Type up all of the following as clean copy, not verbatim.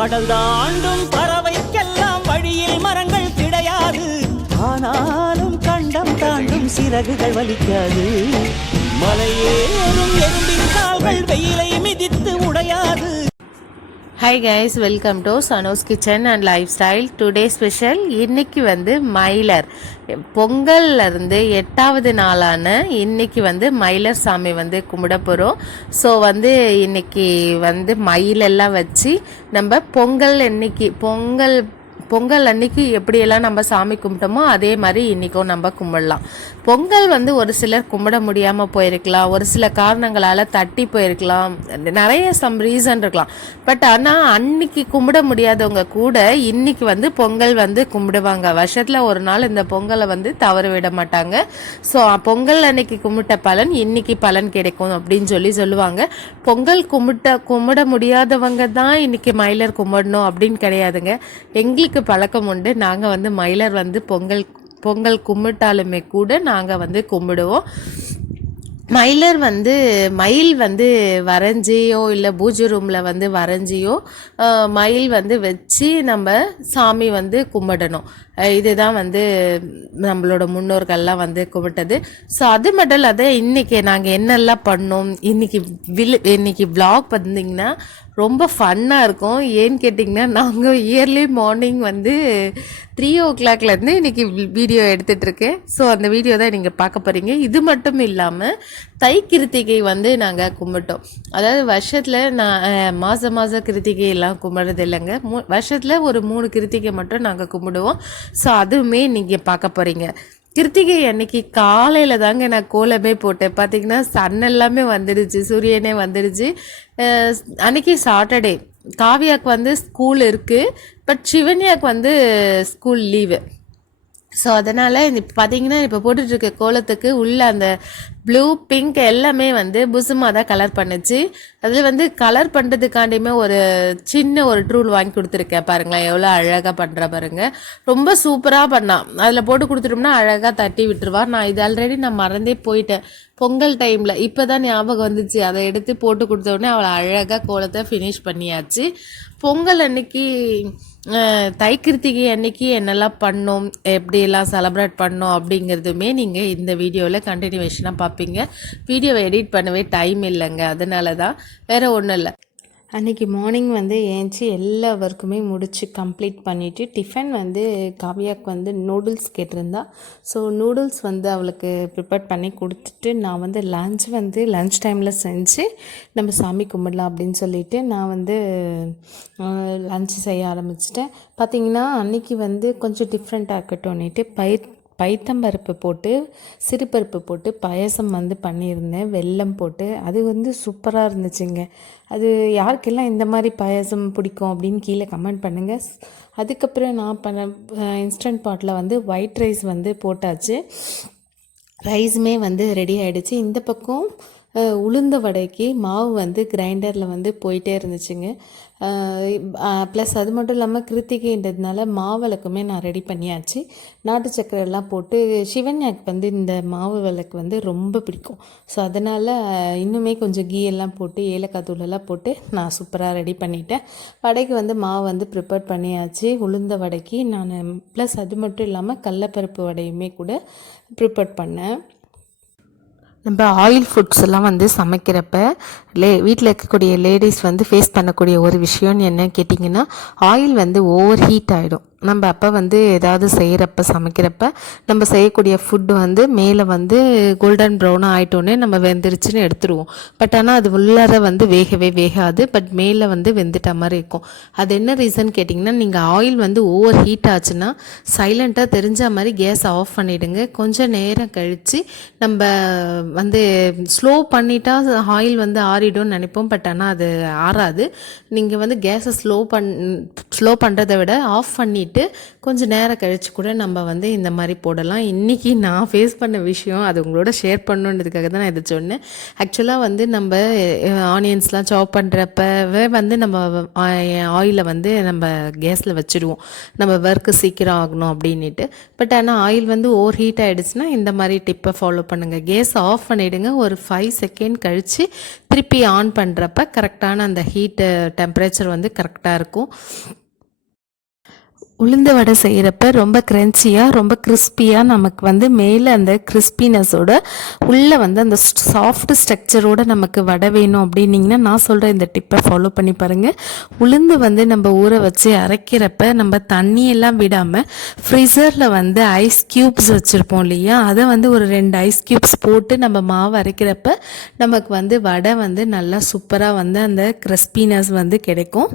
கடல் தாண்டும் பறவைக்கெல்லாம் வழியில் மரங்கள் கிடையாது. ஆனாலும் கண்டம் தாண்டும் சிறகுகள் வலிக்காது. மலையேறும் எறும்பின் கால்கள் வெயிலை மிதித்து உடையாது. Hi guys, welcome to Sano's Kitchen and Lifestyle. Today special இன்னைக்கு மயிலர் பொங்கல்ல இருந்து 8வது நாளான இன்னைக்கு மயிலர் சாமி கும்பிட போகிறோம். ஸோ இன்னைக்கு மயிலெல்லாம் வச்சு நம்ம பொங்கல் அன்னைக்கு எப்படியெல்லாம் நம்ம சாமி கும்பிட்டோமோ அதே மாதிரி இன்றைக்கும் நம்ம கும்பிடலாம். பொங்கல் ஒரு சிலர் கும்பிட முடியாமல் போயிருக்கலாம், ஒரு சில காரணங்களால் தட்டி போயிருக்கலாம், நிறைய சம் ரீசன் இருக்கலாம். பட் ஆனால் அன்னைக்கு கும்பிட முடியாதவங்க கூட இன்னைக்கு பொங்கல் கும்பிடுவாங்க. வருஷத்தில் ஒரு நாள் இந்த பொங்கலை தவற விட மாட்டாங்க. ஸோ பொங்கல் அன்னைக்கு கும்பிட்ட பலன் இன்னைக்கு பலன் கிடைக்கும் அப்படின்னு சொல்லுவாங்க. பொங்கல் கும்பிட முடியாதவங்க தான் இன்னைக்கு மயிலர் கும்பிடணும் அப்படின்னு கிடையாதுங்க. எங்களுக்கு பழக்கம் உண்டு. நாங்கள் மயிலர் பொங்கல் கும்பிட்டாலுமே கூட நாங்கள் கும்பிடுவோம். மயிலர் மயில் வரைஞ்சியோ இல்லை பூஜை ரூமில் வரைஞ்சியோ மயில் வச்சு நம்ம சாமி கும்பிடணும். இதுதான் நம்மளோட முன்னோர்கள்லாம் கும்பிட்டது. ஸோ அது மட்டும் இல்லாத இன்றைக்கி நாங்கள் என்னெல்லாம் பண்ணோம், இன்னைக்கு vlog பார்த்தீங்கன்னா ரொம்ப ஃபன்னாக இருக்கும். ஏன்னு கேட்டிங்கன்னா நாங்கள் இயர்லி மார்னிங் 3 o'clock இன்றைக்கி வீடியோ எடுத்துகிட்ருக்கேன். ஸோ அந்த வீடியோ தான் நீங்கள் பார்க்க போகிறீங்க. இது மட்டும் இல்லாமல் தை கிருத்திகை நாங்கள் கும்பிட்டோம். அதாவது வருஷத்தில் நான் மாதம் கிருத்திகையெல்லாம் கும்பிட்றது இல்லைங்க. வருஷத்தில் ஒரு 3 கிருத்திகை மட்டும் நாங்கள் கும்பிடுவோம். ஸோ அதுவுமே நீங்கள் பார்க்க போகிறீங்க. கிருத்திகை அன்னைக்கு காலையில் தாங்க நான் கோலமே போட்டேன். பார்த்திங்கன்னா சன் எல்லாமே வந்துடுச்சு, சூரியனே வந்துடுச்சு. அன்னைக்கு சாட்டர்டே காவியாவுக்கு ஸ்கூல் இருக்குது, பட் சிவன்யாவுக்கு ஸ்கூல் லீவு. ஸோ அதனால் இப்போ பார்த்தீங்கன்னா இப்போ போட்டுட்ருக்க கோலத்துக்கு உள்ள அந்த ப்ளூ பிங்க் எல்லாமே புசுமாக தான் கலர் பண்ணுச்சு. அதில் கலர் பண்ணுறதுக்காண்டியுமே ஒரு சின்ன ஒரு ட்ரூல் வாங்கி கொடுத்துருக்கேன். பாருங்களேன் எவ்வளோ அழகாக பண்ணுற பாருங்கள். ரொம்ப சூப்பராக பண்ணான். அதில் போட்டு கொடுத்துட்டோம்னா அழகாக தட்டி விட்டுருவா. நான் இது ஆல்ரெடி நான் மறந்தே போயிட்டேன் பொங்கல் டைமில். இப்போ தான் ஞாபகம் வந்துச்சு. அதை எடுத்து போட்டு கொடுத்தோடனே அவளை அழகாக கோலத்தை ஃபினிஷ் பண்ணியாச்சு. பொங்கல் அன்னைக்கு தை கிருத்திகை அன்னைக்கு என்னெல்லாம் பண்ணோம், எப்படியெல்லாம் செலப்ரேட் பண்ணோம் அப்படிங்கிறதுமே நீங்கள் இந்த வீடியோவில் கண்டினியூவேஷனாக பார்ப்பீங்க. வீடியோவை எடிட் பண்ணவே டைம் இல்லைங்க, அதனால தான், வேறு ஒன்றும் இல்லை. அன்றைக்கி மார்னிங் ஏஞ்சி எல்லா ஒர்க்குமே முடித்து கம்ப்ளீட் பண்ணிவிட்டு டிஃபன் காவியாவுக்கு நூடுல்ஸ் கேட்டிருந்தா. ஸோ நூடுல்ஸ் அவளுக்கு ப்ரிப்பேர் பண்ணி கொடுத்துட்டு நான் லஞ்ச் டைமில் செஞ்சு நம்ம சாமி கும்பிடலாம் அப்படின்னு சொல்லிவிட்டு நான் லஞ்ச் செய்ய ஆரம்பிச்சிட்டேன். பார்த்திங்கன்னா அன்றைக்கி கொஞ்சம் டிஃப்ரெண்ட்டாக இருக்கட்டும்னுட்டு பைத்தம்பருப்பு போட்டு சிறுபருப்பு போட்டு பாயசம் பண்ணியிருந்தேன், வெல்லம் போட்டு. அது சூப்பராக இருந்துச்சுங்க. அது யாருக்கெல்லாம் இந்த மாதிரி பாயசம் பிடிக்கும் அப்படின்னு கீழே கமெண்ட் பண்ணுங்கள். அதுக்கப்புறம் நான் இன்ஸ்டன்ட் பாட்டில் ஒயிட் ரைஸ் போட்டாச்சு. ரைஸுமே ரெடி ஆகிடுச்சு. இந்த பக்கம் உளுந்த வடைக்கு மாவு கிரைண்டரில் போயிட்டே இருந்துச்சுங்க. ப்ளஸ் அது மட்டும் இல்லாமல் கிருத்திகைன்றதுனால மாவு விளக்குமே நான் ரெடி பண்ணியாச்சு. நாட்டு சக்கரை எல்லாம் போட்டு சிவன்யாக்கு இந்த மாவு விளக்கு ரொம்ப பிடிக்கும். ஸோ அதனால் இன்னுமே கொஞ்சம் கீ எல்லாம் போட்டு ஏலக்காய் தூளெல்லாம் போட்டு நான் சூப்பராக ரெடி பண்ணிட்டேன். வடைக்கு மாவு ப்ரிப்பேர் பண்ணியாச்சு. உளுந்த வடைக்கு நான் ப்ளஸ் அது மட்டும் இல்லாமல் கடலப்பருப்பு வடையுமே கூட ப்ரிப்பேர் பண்ணேன். நம்ம ஆயில் ஃபுட்ஸ் எல்லாம் சமைக்கிறப்ப வீட்டில் இருக்கக்கூடிய லேடிஸ் ஃபேஸ் பண்ணக்கூடிய ஒரு விஷயம்னு என்ன கேட்டிங்கன்னா, ஆயில் ஓவர் ஹீட் ஆகிடும். நம்ம அப்போ ஏதாவது செய்கிறப்ப சமைக்கிறப்ப நம்ம செய்யக்கூடிய ஃபுட்டு மேலே கோல்டன் ப்ரௌனாக ஆகிட்டோன்னே நம்ம வெந்துருச்சுன்னு எடுத்துருவோம். பட் ஆனால் அது உள்ளார வேகவே வேகாது, பட் மேலே வெந்துட்ட மாதிரி இருக்கும். அது என்ன ரீசன் கேட்டிங்கன்னா, நீங்கள் ஆயில் ஓவர் ஹீட் ஆச்சுன்னா சைலண்ட்டாக தெரிஞ்ச மாதிரி கேஸ் ஆஃப் பண்ணிவிடுங்க. கொஞ்சம் நேரம் கழித்து நம்ம ஸ்லோ பண்ணிட்டா ஆயில் ஆறிடும்னு நினைப்போம். பட் ஆனால் அது ஆறாது. நீங்கள் கேஸை ஸ்லோ பண்ணுறதை விட ஆஃப் பண்ணிவிட்டு கொஞ்சம் நேரம் கழித்து கூட நம்ம இந்த மாதிரி போடலாம். இன்றைக்கி நான் ஃபேஸ் பண்ண விஷயம் அது உங்களோட ஷேர் பண்ணணுன்றதுக்காக தான் நான் இதை சொன்னேன். ஆக்சுவலாக நம்ம ஆனியன்ஸ்லாம் சாப் பண்ணுறப்பவே நம்ம ஆயிலை நம்ம கேஸில் வச்சுடுவோம், நம்ம ஒர்க்கு சீக்கிரம் ஆகணும் அப்படின்ட்டு. பட் ஆனால் ஆயில் ஓவர் ஹீட் ஆகிடுச்சுன்னா இந்த மாதிரி டிப்பை ஃபாலோ பண்ணுங்கள். கேஸ் ஆஃப் பண்ணிவிடுங்க. ஒரு 5 செகண்ட் கழித்து திருப்பி ஆன் பண்ணுறப்ப கரெக்டான அந்த ஹீட்டு டெம்பரேச்சர் வந்து கரெக்டாக இருக்கும். உளுந்து வடை செய்கிறப்ப ரொம்ப க்ரன்ச்சியாக ரொம்ப கிறிஸ்பியாக நமக்கு வந்து மேலே அந்த கிறிஸ்பினஸோட உள்ளே வந்து அந்த சாஃப்ட் ஸ்ட்ரக்சரோடு நமக்கு வடை வேணும் அப்படின்னிங்கன்னா நான் சொல்கிற இந்த டிப்பை ஃபாலோ பண்ணி பாருங்கள். உளுந்து வந்து நம்ம ஊற வச்சு அரைக்கிறப்ப நம்ம தண்ணியெல்லாம் விடாமல் ஃப்ரீசரில் வந்து ஐஸ் க்யூப்ஸ் வச்சுருப்போம் இல்லையா, அதை வந்து ஒரு 2 ஐஸ் க்யூப்ஸ் போட்டு நம்ம மாவு அரைக்கிறப்ப நமக்கு வந்து வடை வந்து நல்லா சூப்பராக வந்து அந்த கிறிஸ்பினஸ் வந்து கிடைக்கும்.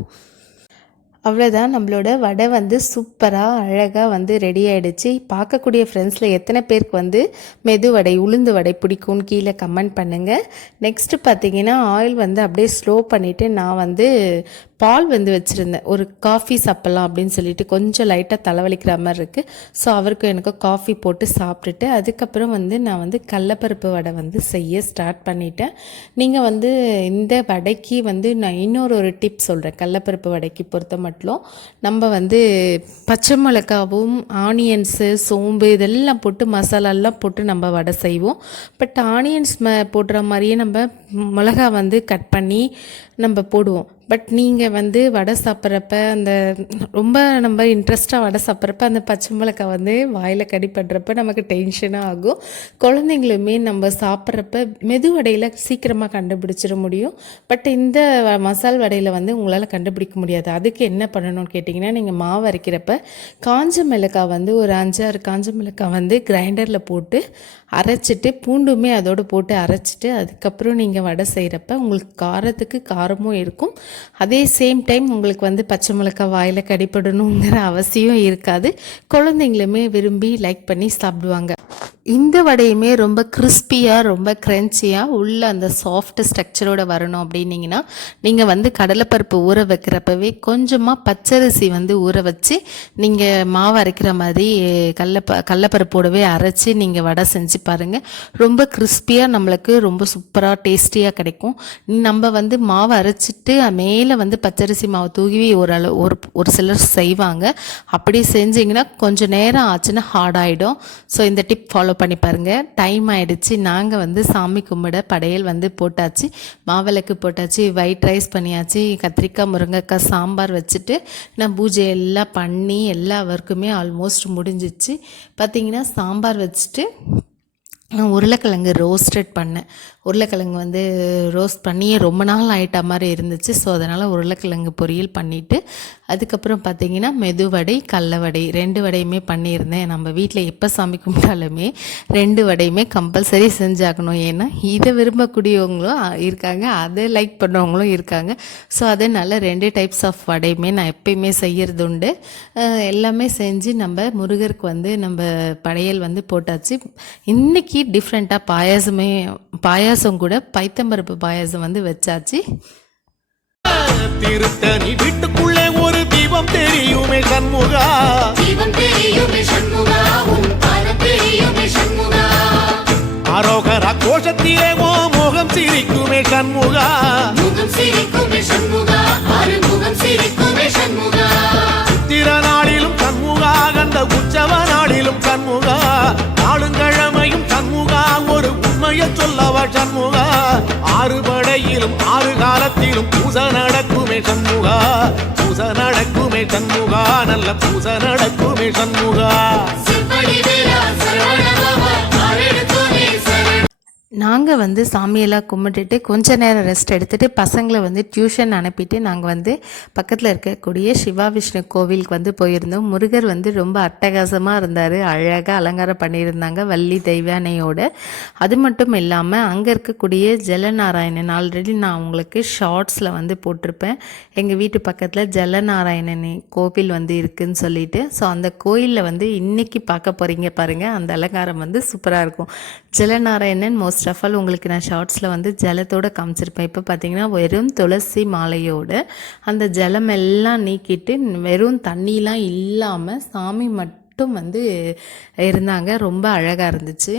அவ்வளோதான், நம்மளோட வடை வந்து சூப்பராக அழகாக வந்து ரெடி ஆகிடுச்சு. பார்க்கக்கூடிய ஃப்ரெண்ட்ஸில் எத்தனை பேருக்கு வந்து மெது வடை உளுந்து வடை பிடிக்கும்னு கீழே கமெண்ட் பண்ணுங்கள். நெக்ஸ்ட்டு பார்த்தீங்கன்னா ஆயில் வந்து அப்படியே ஸ்லோ பண்ணிவிட்டு நான் வந்து பால் வந்து வச்சுருந்தேன். ஒரு காஃபி சாப்பிட்லாம் அப்படின்னு சொல்லிட்டு கொஞ்சம் லைட்டாக தலைவலிக்கிற மாதிரி இருக்குது. ஸோ அவருக்கு எனக்கு காஃபி போட்டு சாப்பிட்டுட்டு அதுக்கப்புறம் வந்து நான் வந்து கடலப்பருப்பு வடை வந்து செய்ய ஸ்டார்ட் பண்ணிட்டேன். நீங்கள் வந்து இந்த வடைக்கு வந்து நான் இன்னொரு டிப் சொல்கிறேன். கடலப்பருப்பு வடைக்கு பொறுத்த மட்டும் நம்ம வந்து பச்சை மிளகாவும் ஆனியன்ஸு சோம்பு இதெல்லாம் போட்டு மசாலாலாம் போட்டு நம்ம வடை செய்வோம். பட் ஆனியன்ஸ் போடுற மாதிரியே நம்ம மிளகா வந்து கட் பண்ணி நம்ம போடுவோம். பட் நீங்கள் வந்து வடை சாப்பிட்றப்ப அந்த ரொம்ப நம்ம இன்ட்ரெஸ்ட்டாக வடை சாப்பிட்றப்ப அந்த பச்சை மிளகாய் வந்து வாயில் கடிப்படுறப்ப நமக்கு டென்ஷனாக ஆகும். குழந்தைங்களுமே நம்ம சாப்பிட்றப்ப மெது வடையில் சீக்கிரமாக கண்டுபிடிச்சிட முடியும். பட் இந்த மசால் வடையில் வந்து உங்களால் கண்டுபிடிக்க முடியாது. அதுக்கு என்ன பண்ணணும்னு கேட்டிங்கன்னா, நீங்கள் மாவு அரைக்கிறப்ப காஞ்ச மிளகாய் வந்து ஒரு 5-6 காஞ்ச மிளகாய் வந்து கிரைண்டரில் போட்டு அரைச்சிட்டு பூண்டுமே அதோடு போட்டு அரைச்சிட்டு அதுக்கப்புறம் நீங்கள் வடை செய்கிறப்ப உங்களுக்கு காரத்துக்கு காரமும் இருக்கும். அதே சேம் டைம் உங்களுக்கு வந்து பச்சை மிளகாய் வாயில் கடிப்படணுங்கிற அவசியம் இருக்காது. குழந்தைங்களுமே விரும்பி லைக் பண்ணி சாப்பிடுவாங்க. இந்த வடையுமே ரொம்ப கிறிஸ்பியாக ரொம்ப க்ரன்ச்சியாக உள்ள அந்த சாஃப்ட் ஸ்ட்ரக்சரோடு வரணும் அப்படின்னிங்கன்னா நீங்கள் வந்து கடலைப்பருப்பு ஊற வைக்கிறப்பவே கொஞ்சமாக பச்சரிசி வந்து ஊற வச்சு நீங்கள் மாவு அரைக்கிற மாதிரி கடலைப்பருப்போடவே அரைச்சி நீங்கள் வடை செஞ்சு பாருங்கள். ரொம்ப கிறிஸ்பியாக நம்மளுக்கு ரொம்ப சூப்பராக டேஸ்டியாக கிடைக்கும். நம்ம வந்து மாவு அரைச்சிட்டு மேலே வந்து பச்சரிசி மாவு தூவி ஒரு சிலர் செய்வாங்க. அப்படி செஞ்சிங்கன்னா கொஞ்சம் நேரம் ஆச்சுன்னா ஹார்டாகிடும். ஸோ இந்த டிப் ஃபாலோ பண்ணி பாருங்கள். டைம் ஆகிடுச்சு. நாங்கள் வந்து சாமி கும்பிட படையல் வந்து போட்டாச்சு, மாவிளக்கு போட்டாச்சு, ஒயிட் ரைஸ் பண்ணியாச்சு, கத்திரிக்காய் முருங்கைக்காய் சாம்பார் வச்சுட்டு நான் பூஜை எல்லாம் பண்ணி எல்லா ஒர்க்குமே ஆல்மோஸ்ட் முடிஞ்சிச்சு. பார்த்திங்கன்னா சாம்பார் வச்சுட்டு உருளைக்கிழங்கு ரோஸ்டட் பண்ணேன். உருளைக்கிழங்கு வந்து ரோஸ்ட் பண்ணியே ரொம்ப நாள் ஆகிட்ட மாதிரி இருந்துச்சு. ஸோ அதனால் உருளைக்கிழங்கு பொரியல் பண்ணிவிட்டு அதுக்கப்புறம் பார்த்திங்கன்னா மெதுவடை கடல வடை 2 வடையுமே பண்ணியிருந்தேன். நம்ம வீட்டில் எப்போ சாமி கும்பிட்டாலுமே 2 வடையுமே கம்பல்சரி செஞ்சாகணும். ஏன்னா இதை விரும்பக்கூடியவங்களும் இருக்காங்க, அதை லைக் பண்ணுறவங்களும் இருக்காங்க. ஸோ அதனால் 2 டைப்ஸ் ஆஃப் வடையுமே நான் எப்பயுமே செய்கிறது உண்டு. எல்லாமே செஞ்சு நம்ம முருகருக்கு வந்து நம்ம படையல் வந்து போட்டாச்சு. இன்றைக்கி டிஃப்ரெண்ட்டாக பாயாசம் கூட பைத்தம்பருப்பு பாயாசம் வந்து வச்சாச்சு. திருத்தணி வீட்டுக்குள்ளே ஒரு தீபம் தெரியுமே சண்முகா, தீபம் தெரியுமே சண்முகா, உன் பாதம் தெரியுமே சண்முகா. ஆரோகரா கோஷத்திலே மோகம் சிரிக்குமே சண்முகா, முகம் சிரிக்குமே சண்முகா, முகம் சிரிக்குமே சண்முகா. சித்திர நாளிலும் சண்முகா, கந்த உற்சவ நாளிலும் சண்முகா, நாளுங்கிழமையும் சண்முகா, ஒரு உண்மையை சொல்லவா சண்முகா. 6 படையிலும் 6 காலத்திலும் பூச நடக்குமே சண்முகா, பூச நடக்குமே சண்முகா, நல்ல பூச நடக்குமே சண்முகா. நாங்கள் வந்து சாமியெல்லாம் கும்பிட்டுட்டு கொஞ்ச நேரம் ரெஸ்ட் எடுத்துகிட்டு பசங்களை வந்து டியூஷன் அனுப்பிட்டு நாங்கள் வந்து பக்கத்தில் இருக்கக்கூடிய சிவா விஷ்ணு கோவிலுக்கு வந்து போயிருந்தோம். முருகர் வந்து ரொம்ப அட்டகாசமாக இருந்தார், அழகாக அலங்காரம் பண்ணியிருந்தாங்க வள்ளி தெய்வானையோட. அது மட்டும் இல்லாமல் அங்கே இருக்கக்கூடிய ஜலநாராயணன் ஆல்ரெடி நான் உங்களுக்கு ஷார்ட்ஸில் வந்து போட்டிருப்பேன். எங்கள் வீட்டு பக்கத்தில் ஜலநாராயணன் கோவில் வந்து இருக்குதுன்னு சொல்லிட்டு. ஸோ அந்த கோயிலில் வந்து இன்றைக்கி பார்க்க போகிறீங்க பாருங்கள், அந்த அலங்காரம் வந்து சூப்பராக இருக்கும். ஜலநாராயணன் மோஸ்ட் ஆஃப் ஆல் உங்களுக்கு நான் ஷார்ட்ஸில் வந்து ஜலத்தோடு காமிச்சிருப்பேன். இப்போ பார்த்தீங்கன்னா வெறும் துளசி மாலையோடு அந்த ஜலம் எல்லாம் நீக்கிட்டு வெறும் தண்ணிலாம் இல்லாமல் சாமி மட்டும் வந்து இருந்தாங்க. ரொம்ப அழகாக இருந்துச்சு.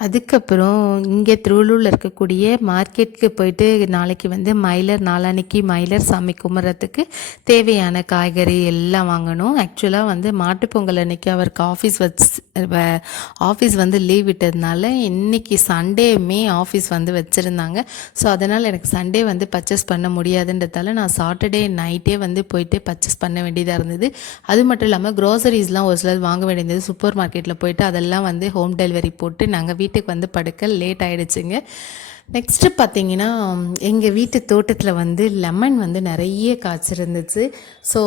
அதுக்கப்புறம் இங்கே திருவள்ளூரில் இருக்கக்கூடிய மார்க்கெட்டுக்கு போயிட்டு நாளைக்கு வந்து நாளான்னைக்கு மயிலர் சாமி கும்பிட்றதுக்கு தேவையான காய்கறி எல்லாம் வாங்கணும். ஆக்சுவலாக வந்து மாட்டுப்பொங்கல் அன்னைக்கு அவருக்கு ஆஃபீஸ் ஆஃபீஸ் வந்து லீவ் விட்டதுனால இன்றைக்கி சண்டேமே ஆஃபீஸ் வந்து வச்சுருந்தாங்க. ஸோ அதனால் எனக்கு சண்டே வந்து பர்ச்சேஸ் பண்ண முடியாதுன்றதால நான் சாட்டர்டே நைட்டே வந்து போயிட்டு பர்ச்சேஸ் பண்ண வேண்டியதாக இருந்தது. அது மட்டும் இல்லாமல் க்ரோசரிஸ்லாம் ஒரு சிலர் வாங்க வேண்டியது சூப்பர் மார்க்கெட்டில் போயிட்டு அதெல்லாம் வந்து ஹோம் டெலிவரி போட்டு நாங்கள் வீட்டுக்கு வந்து படுக்க லேட் ஆகிடுச்சுங்க. நெக்ஸ்ட்டு பார்த்தீங்கன்னா எங்கள் வீட்டு தோட்டத்தில் வந்து லெமன் வந்து நிறைய காய்ச்சிருந்துச்சு. ஸோ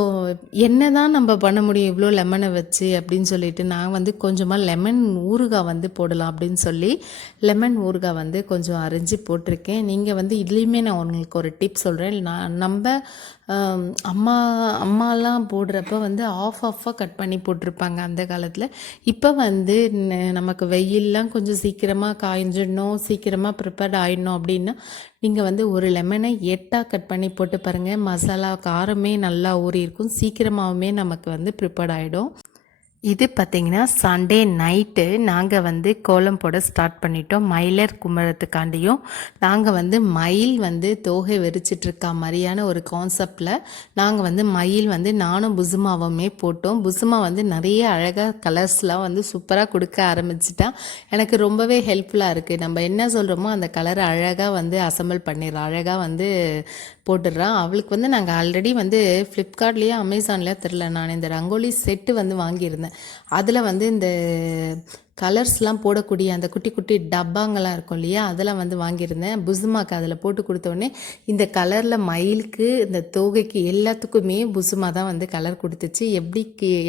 என்ன தான் நம்ம பண்ண முடியும் இவ்வளோ லெமனை வச்சு அப்படின்னு சொல்லிட்டு நான் வந்து கொஞ்சமாக லெமன் ஊறுகாய் வந்து போடலாம் அப்படின்னு சொல்லி லெமன் ஊறுகாய் வந்து கொஞ்சம் அரிஞ்சு போட்டிருக்கேன். நீங்கள் வந்து இதுலேயுமே நான் உங்களுக்கு ஒரு டிப் சொல்கிறேன். நம்ம அம்மாலாம் போடுறப்ப வந்து ஆஃபாக கட் பண்ணி போட்டிருப்பாங்க அந்த காலத்தில். இப்போ வந்து நமக்கு வெயிலெலாம் கொஞ்சம் சீக்கிரமாக காய்ஞ்சிடணும், சீக்கிரமாக ப்ரிப்பேர்ட் ஆகிடணும் அப்படின்னா நீங்கள் வந்து ஒரு லெமனை 8ஆக கட் பண்ணி போட்டு பாருங்கள். மசாலா காரமே நல்லா ஊறி இருக்கும், சீக்கிரமாகவுமே நமக்கு வந்து ப்ரிப்பேர்ட் ஆகிடும். இது பார்த்திங்கன்னா சண்டே நைட்டு நாங்கள் வந்து கோலம் போட ஸ்டார்ட் பண்ணிட்டோம். மயிலர் கும்பிட்றதுக்காண்டியும் நாங்கள் வந்து மயில் வந்து தோகை வெறிச்சிட்ருக்கா மாதிரியான ஒரு கான்செப்டில் நாங்கள் வந்து மயில் வந்து நானும் புசுமாவுமே போட்டோம். புசுமா வந்து நிறைய அழகாக கலர்ஸ்லாம் வந்து சூப்பராக கொடுக்க ஆரம்பிச்சிட்டான். எனக்கு ரொம்பவே ஹெல்ப்ஃபுல்லாக இருக்குது. நம்ம என்ன சொல்கிறோமோ அந்த கலரை அழகாக வந்து அசம்பிள் பண்ணிடுறோம், அழகாக வந்து போட்டுடுறான். அவளுக்கு வந்து நாங்கள் ஆல்ரெடி வந்து ஃப்ளிப்கார்ட்லேயோ அமேசான்லேயோ தெரில, நான் இந்த ரங்கோலி செட்டு வந்து வாங்கியிருந்தேன். அதில் வந்து இந்த கலர்ஸ்லாம் போடக்கூடிய அந்த குட்டி குட்டி டப்பாங்கள்லாம் இருக்கும் இல்லையா, அதெல்லாம் வந்து வாங்கியிருந்தேன். புசுமாக்கு அதில் போட்டு கொடுத்தோடனே இந்த கலரில் மயிலுக்கு இந்த தோகைக்கு எல்லாத்துக்குமே புசுமா தான் வந்து கலர் கொடுத்துச்சு.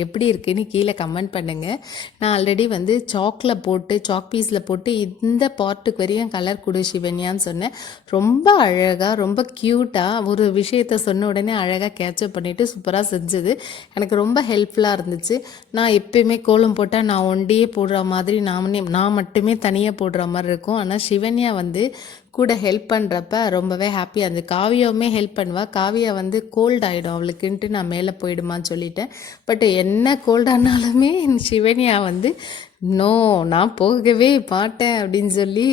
எப்படி இருக்குன்னு கீழே கமெண்ட் பண்ணுங்கள். நான் ஆல்ரெடி வந்து சாக் பீஸில் போட்டு இந்த பார்ட்டுக்கு வரையும் கலர் கொடு சிவன்யான்னு சொன்னேன். ரொம்ப அழகாக ரொம்ப க்யூட்டாக ஒரு விஷயத்த சொன்ன உடனே அழகாக கேட்சப் பண்ணிவிட்டு சூப்பராக செஞ்சது. எனக்கு ரொம்ப ஹெல்ப்ஃபுல்லாக இருந்துச்சு. நான் எப்பயுமே கோலம் போட்டால் நான் ஒண்டியே போடுற மாதிரி நான் மட்டுமே தனியாக போடுற மாதிரி இருக்கும். ஆனால் சிவன்யா வந்து கூட ஹெல்ப் பண்ணுறப்ப ரொம்பவே ஹாப்பியாக இருந்தது. காவியாவுமே ஹெல்ப் பண்ணுவாள். காவியா வந்து கோல்ட் ஆகிடும் அவளுக்குன்ட்டு நான் மேலே போயிடுமான்னு சொல்லிட்டேன். பட் என்ன கோல்டானாலுமே சிவன்யா வந்து நோ நான் போகவே மாட்டேன் அப்படின்னு சொல்லி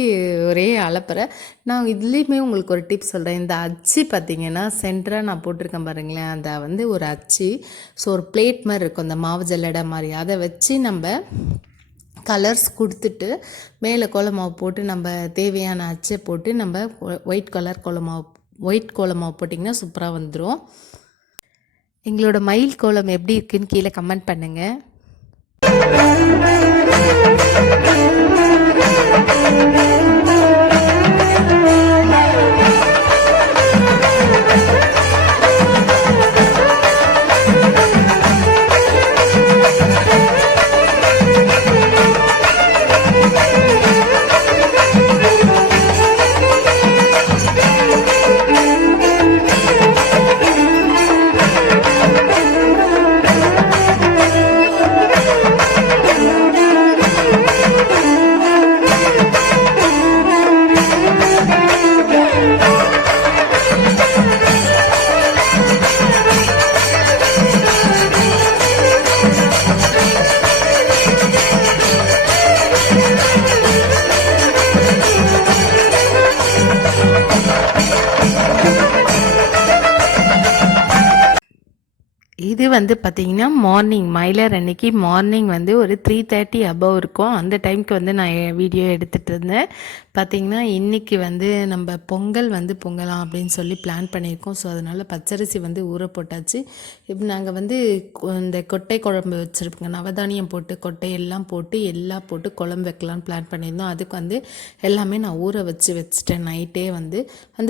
ஒரே அலப்பறை. நான் இதுலேயுமே உங்களுக்கு ஒரு டிப் சொல்கிறேன். இந்த அச்சு பார்த்திங்கன்னா சென்டராக நான் போட்டிருக்கேன் பாருங்களேன், அந்த வந்து ஒரு அச்சு. ஸோ ஒரு பிளேட் மாதிரி இருக்கும் அந்த மாவு ஜல்லடை மாதிரி, அதை வச்சு நம்ம கலர்ஸ் கொடுத்துட்டு மேலே கோலமாவு போட்டு நம்ம தேவையான அச்சை போட்டு நம்ம ஒயிட் கோலமாவு போட்டிங்கன்னா சூப்பராக வந்துடும். எங்களோட மயில் கோலம் எப்படி இருக்குன்னு கீழே கமெண்ட் பண்ணுங்கள். இது வந்து பார்த்திங்கன்னா மார்னிங் மயிலர் அன்னைக்கு மார்னிங் வந்து ஒரு 3:30 அபவ் இருக்கும். அந்த டைமுக்கு வந்து நான் வீடியோ எடுத்துகிட்டு இருந்தேன். பார்த்திங்கன்னா இன்றைக்கி வந்து நம்ம பொங்கல் வந்து பொங்கலாம் அப்படின்னு சொல்லி பிளான் பண்ணியிருக்கோம். ஸோ அதனால் பச்சரிசி வந்து ஊற போட்டாச்சு. இப்போ நாங்கள் வந்து இந்த கொட்டை குழம்பு வச்சுருப்போங்க, நவதானியம் போட்டு கொட்டையெல்லாம் போட்டு குழம்பு வைக்கலான்னு பிளான் பண்ணியிருந்தோம். அதுக்கு வந்து எல்லாமே நான் ஊற வச்சுட்டேன் நைட்டே வந்து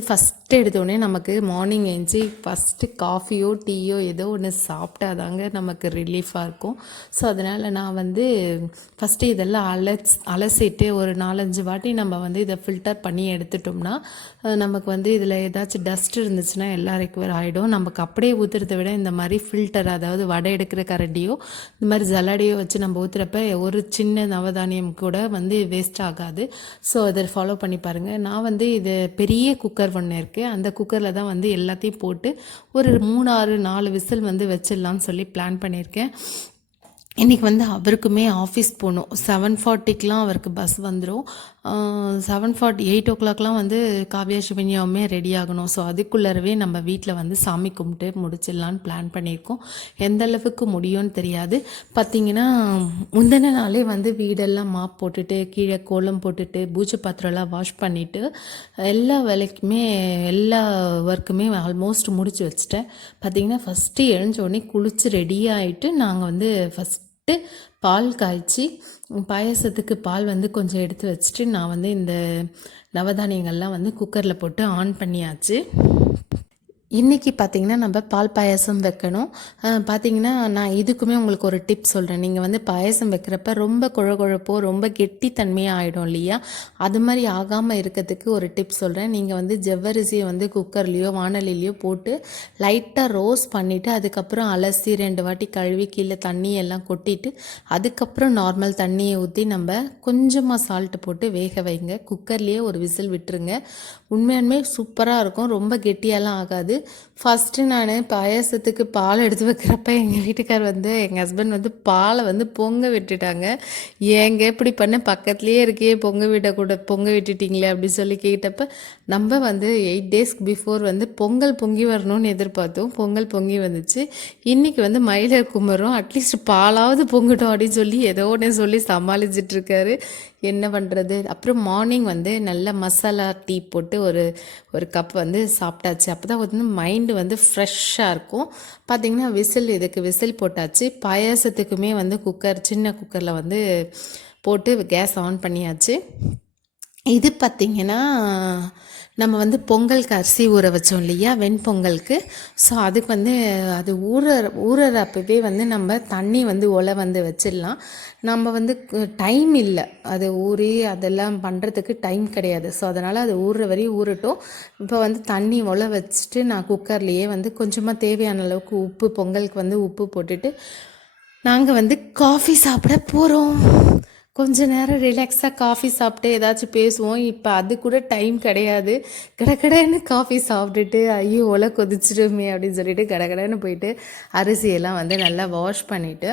ஃபஸ்ட்டு எடுத்தோடனே நமக்கு மார்னிங் எழுந்துச்சி ஃபஸ்ட்டு காஃபியோ டீயோ ஏதோ ஒன்று சாப்பிட்டா தாங்க நமக்கு ரிலீஃபாக இருக்கும். ஸோ அதனால் நான் வந்து ஃபஸ்ட்டு இதெல்லாம் அலசிட்டு ஒரு 4-5 வாட்டி நம்ம வந்து இதை ஃபில்டர் பண்ணி எடுத்துட்டோம்னா நமக்கு வந்து இதில் ஏதாச்சும் டஸ்ட் இருந்துச்சுன்னா எல்லாம் ரெக்கவர் ஆகிடும். நமக்கு அப்படியே ஊற்றுறதை விட இந்த மாதிரி ஃபில்டர், அதாவது வடை எடுக்கிற கரண்டியோ இந்த மாதிரி ஜல்லடையோ வச்சு நம்ம ஊற்றுறப்ப ஒரு சின்ன நவதானியம் கூட வந்து வேஸ்ட் ஆகாது. ஸோ அதை ஃபாலோ பண்ணி பாருங்கள். நான் வந்து இது பெரிய குக்கர் ஒன்று இருக்குது, அந்த குக்கரில் தான் வந்து எல்லாத்தையும் போட்டு ஒரு 3-4 விசில் வந்து வச்சிடலான்னு சொல்லி பிளான் பண்ணியிருக்கேன். இன்றைக்கி வந்து அவருக்குமே ஆஃபீஸ் போகணும். 7:40க்கெலாம் அவருக்கு பஸ் வந்துடும். 8 o'clockலாம் வந்து காவ்யா சிவன்யாவுமே ரெடி ஆகணும். ஸோ அதுக்குள்ளரவே நம்ம வீட்டில் வந்து சாமி கும்பிட்டு முடிச்சிடலான்னு பிளான் பண்ணியிருக்கோம். எந்த அளவுக்கு முடியும்னு தெரியாது. பார்த்திங்கன்னா முந்தின நாளே வந்து வீடெல்லாம் மாப் போட்டுட்டு கீழே கோலம் போட்டுட்டு பூஜை பாத்திரம்லாம் வாஷ் பண்ணிவிட்டு எல்லா வேலைக்குமே எல்லா ஒர்க்குமே ஆல்மோஸ்ட் முடிச்சு வச்சுட்டேன். பார்த்திங்கன்னா ஃபஸ்ட்டு எழுஞ்ச உடனே குளித்து ரெடி ஆகிட்டு நாங்கள் வந்து ஃபஸ்ட்டு பால் காய்ச்சி பாயாசத்துக்கு பால் வந்து கொஞ்சம் எடுத்து வச்சுட்டு நான் வந்து இந்த நவதானியங்கள்லாம் வந்து குக்கரில் போட்டு ஆன் பண்ணியாச்சு. இன்றைக்கி பார்த்திங்கன்னா நம்ம பால் பாயாசம் வைக்கணும். பார்த்திங்கன்னா நான் இதுக்குமே உங்களுக்கு ஒரு டிப் சொல்கிறேன். நீங்கள் வந்து பாயாசம் வைக்கிறப்ப ரொம்ப குழப்போ ரொம்ப கெட்டித்தன்மையாக ஆகிடும் இல்லையா? அது மாதிரி ஆகாமல் இருக்கிறதுக்கு ஒரு டிப் சொல்கிறேன். நீங்கள் வந்து ஜவ்வரிசியை வந்து குக்கர்லேயோ வானலிலையோ போட்டு லைட்டாக ரோஸ்ட் பண்ணிவிட்டு அதுக்கப்புறம் அலசி 2 வாட்டி கழுவி கீழே தண்ணியெல்லாம் கொட்டிட்டு அதுக்கப்புறம் நார்மல் தண்ணியை ஊற்றி நம்ம கொஞ்சமாக சால்ட்டு போட்டு வேக வைங்க. குக்கர்லேயே ஒரு விசில் விட்டுருங்க. உண்மையாலுமே சூப்பராக இருக்கும். ரொம்ப கெட்டியெல்லாம் ஆகாது. ஃபஸ்ட்டு நான் பாயாசத்துக்கு பால் எடுத்து வைக்கிறப்ப எங்கள் வீட்டுக்கார் வந்து எங்கள் ஹஸ்பண்ட் வந்து பாலை வந்து பொங்க விட்டுட்டாங்க. ஏங்க இப்படி பண்ண பக்கத்துலேயே இருக்கே பொங்க விட்டுட்டீங்களே அப்படின்னு சொல்லி கேட்டப்ப நம்ம வந்து 8 டேஸ்க்கு பிஃபோர் வந்து பொங்கல் பொங்கி வரணும்னு எதிர்பார்த்தோம். பொங்கல் பொங்கி வந்துச்சு. இன்றைக்கி வந்து மயிலர் குமரும் அட்லீஸ்ட் பாலாவது பொங்கட்டும் அப்படின்னு சொல்லி ஏதோ ஒன்று சொல்லி சமாளிச்சிட்ருக்காரு. என்ன பண்ணுறது. அப்புறம் மார்னிங் வந்து நல்ல மசாலா டீ போட்டு ஒரு கப் வந்து சாப்பிட்டாச்சு. அப்போ தான் வந்து மைண்டு வந்து ஃப்ரெஷ்ஷாக இருக்கும். பார்த்திங்கன்னா இதுக்கு விசில் போட்டாச்சு. பாயாசத்துக்குமே வந்து சின்ன குக்கரில் வந்து போட்டு கேஸ் ஆன் பண்ணியாச்சு. இது பார்த்திங்கன்னா நம்ம வந்து பொங்கலுக்கு அரிசி ஊற வச்சோம் இல்லையா வெண்பொங்கலுக்கு. ஸோ அதுக்கு வந்து அது ஊறுறப்பவே வந்து நம்ம தண்ணி வந்து வந்து வச்சிடலாம். நம்ம வந்து டைம் இல்லை, அது ஊறி அதெல்லாம் பண்ணுறதுக்கு டைம் கிடையாது. ஸோ அதனால் அது ஊறுற வரையும் ஊறட்டும். இப்போ வந்து தண்ணி வச்சுட்டு நான் குக்கர்லேயே வந்து கொஞ்சமாக தேவையான அளவுக்கு உப்பு, பொங்கலுக்கு வந்து உப்பு போட்டுட்டு நாங்கள் வந்து காஃபி சாப்பிட போகிறோம். கொஞ்ச நேரம் ரிலாக்ஸாக காஃபி சாப்பிட்டு ஏதாச்சும் பேசுவோம். இப்போ அது கூட டைம் கிடையாது. கடகடன்னு காஃபி சாப்பிட்டுட்டு ஐயோ ஒலை கொதிச்சிடுமே அப்படின்னு சொல்லிட்டு கடகடன்னு போயிட்டு அரிசியெல்லாம் வந்து நல்லா வாஷ் பண்ணிவிட்டு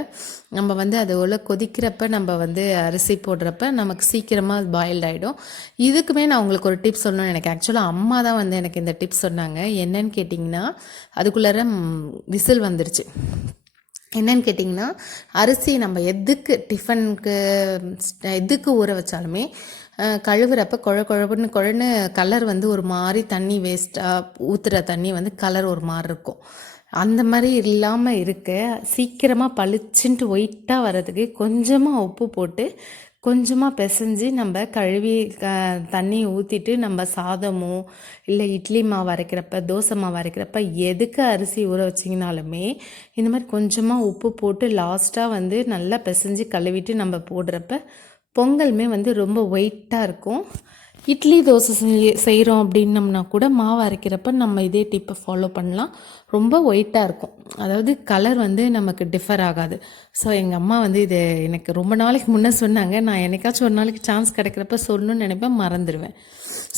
நம்ம வந்து அது ஒலை கொதிக்கிறப்ப நம்ம வந்து அரிசி போடுறப்ப நமக்கு சீக்கிரமாக பாயில்ட் ஆகிடும். இதுக்குமே நான் உங்களுக்கு ஒரு டிப் சொல்லணும். எனக்கு ஆக்சுவலாக அம்மா தான் வந்து எனக்கு இந்த டிப் சொன்னாங்க. என்னன்னு கேட்டிங்கன்னா அதுக்குள்ளார விசில் வந்துருச்சு. என்னன்னு கேட்டிங்கன்னா அரிசி நம்ம டிஃபனுக்கு எதுக்கு ஊற வச்சாலுமே கழுவுறப்ப குழன்னு கலர் வந்து ஒரு மாதிரி தண்ணி வேஸ்ட்டாக ஊற்றுற தண்ணி வந்து கலர் ஒரு மாதிரி இருக்கும். அந்த மாதிரி இல்லாமல் இருக்க சீக்கிரமாக பளிச்சுன்ட்டு ஒயிட்டாக வர்றதுக்கு கொஞ்சமாக உப்பு போட்டு கொஞ்சமாக பிசைஞ்சு நம்ம கழுவி தண்ணி ஊற்றிட்டு நம்ம சாதமோ இல்லை இட்லி மாவு அரைக்கிறப்ப தோசை மாவு அரைக்கிறப்ப எதுக்கு அரிசி ஊற வச்சிங்கனாலுமே இந்த மாதிரி கொஞ்சமாக உப்பு போட்டு லாஸ்ட்டாக வந்து நல்லா பிசைஞ்சு கழுவிட்டு நம்ம போடுறப்ப பொங்கலுமே வந்து ரொம்ப ஒயிட்டாக இருக்கும். இட்லி தோசை செய்கிறோம் அப்படின்னம்னா கூட மாவு அரைக்கிறப்ப நம்ம இதே டிப்பை ஃபாலோ பண்ணலாம். ரொம்ப ஒயிட்டாக இருக்கும். அதாவது கலர் வந்து நமக்கு டிஃபர் ஆகாது. ஸோ எங்கள் அம்மா வந்து இது எனக்கு ரொம்ப நாளைக்கு முன்னே சொன்னாங்க. நான் என்னைக்காச்சும் ஒரு நாளைக்கு சான்ஸ் கிடைக்கிறப்ப சொல்லணும்னு நினைப்பேன், மறந்துடுவேன்.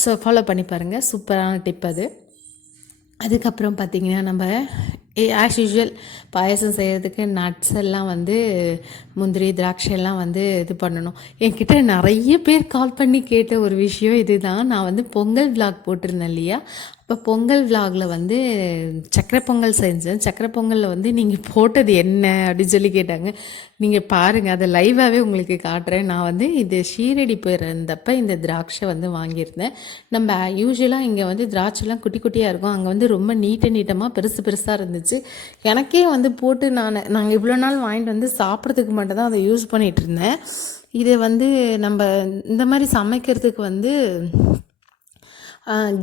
ஸோ ஃபாலோ பண்ணி பாருங்கள். சூப்பரான டிப் அது. அதுக்கப்புறம் பார்த்திங்கன்னா நம்ம ஆஸ் யூஷுவல் பாயசம் செய்கிறதுக்கு நட்ஸ் எல்லாம் வந்து முந்திரி திராட்சை எல்லாம் வந்து இது பண்ணணும். என்கிட்ட நிறைய பேர் கால் பண்ணி கேட்ட ஒரு விஷயம் இது தான். நான் வந்து பொங்கல் விளாக் போட்டிருந்தேன் இல்லையா? இப்போ பொங்கல் விளாகில் வந்து சக்கரை பொங்கல் செஞ்சேன். சக்கரை பொங்கலில் வந்து நீங்கள் போட்டது என்ன அப்படின்னு சொல்லி கேட்டாங்க. நீங்கள் பாருங்கள், அதை லைவாகவே உங்களுக்கு காட்டுறேன். நான் வந்து இது ஷீரடி போயிருந்தப்போ இந்த திராட்சை வந்து வாங்கியிருந்தேன். நம்ம யூஸ்வலாக இங்கே வந்து திராட்சைலாம் குட்டி குட்டியாக இருக்கும். அங்கே வந்து ரொம்ப நீட்டமாக பெருசாக இருந்துச்சு. எனக்கே வந்து போட்டு நாங்கள் இவ்வளோ நாள் வாங்கிட்டு வந்து சாப்பிட்றதுக்கு மட்டும் தான் அதை யூஸ் பண்ணிகிட்டு இருந்தேன். இதை வந்து நம்ம இந்த மாதிரி சமைக்கிறதுக்கு வந்து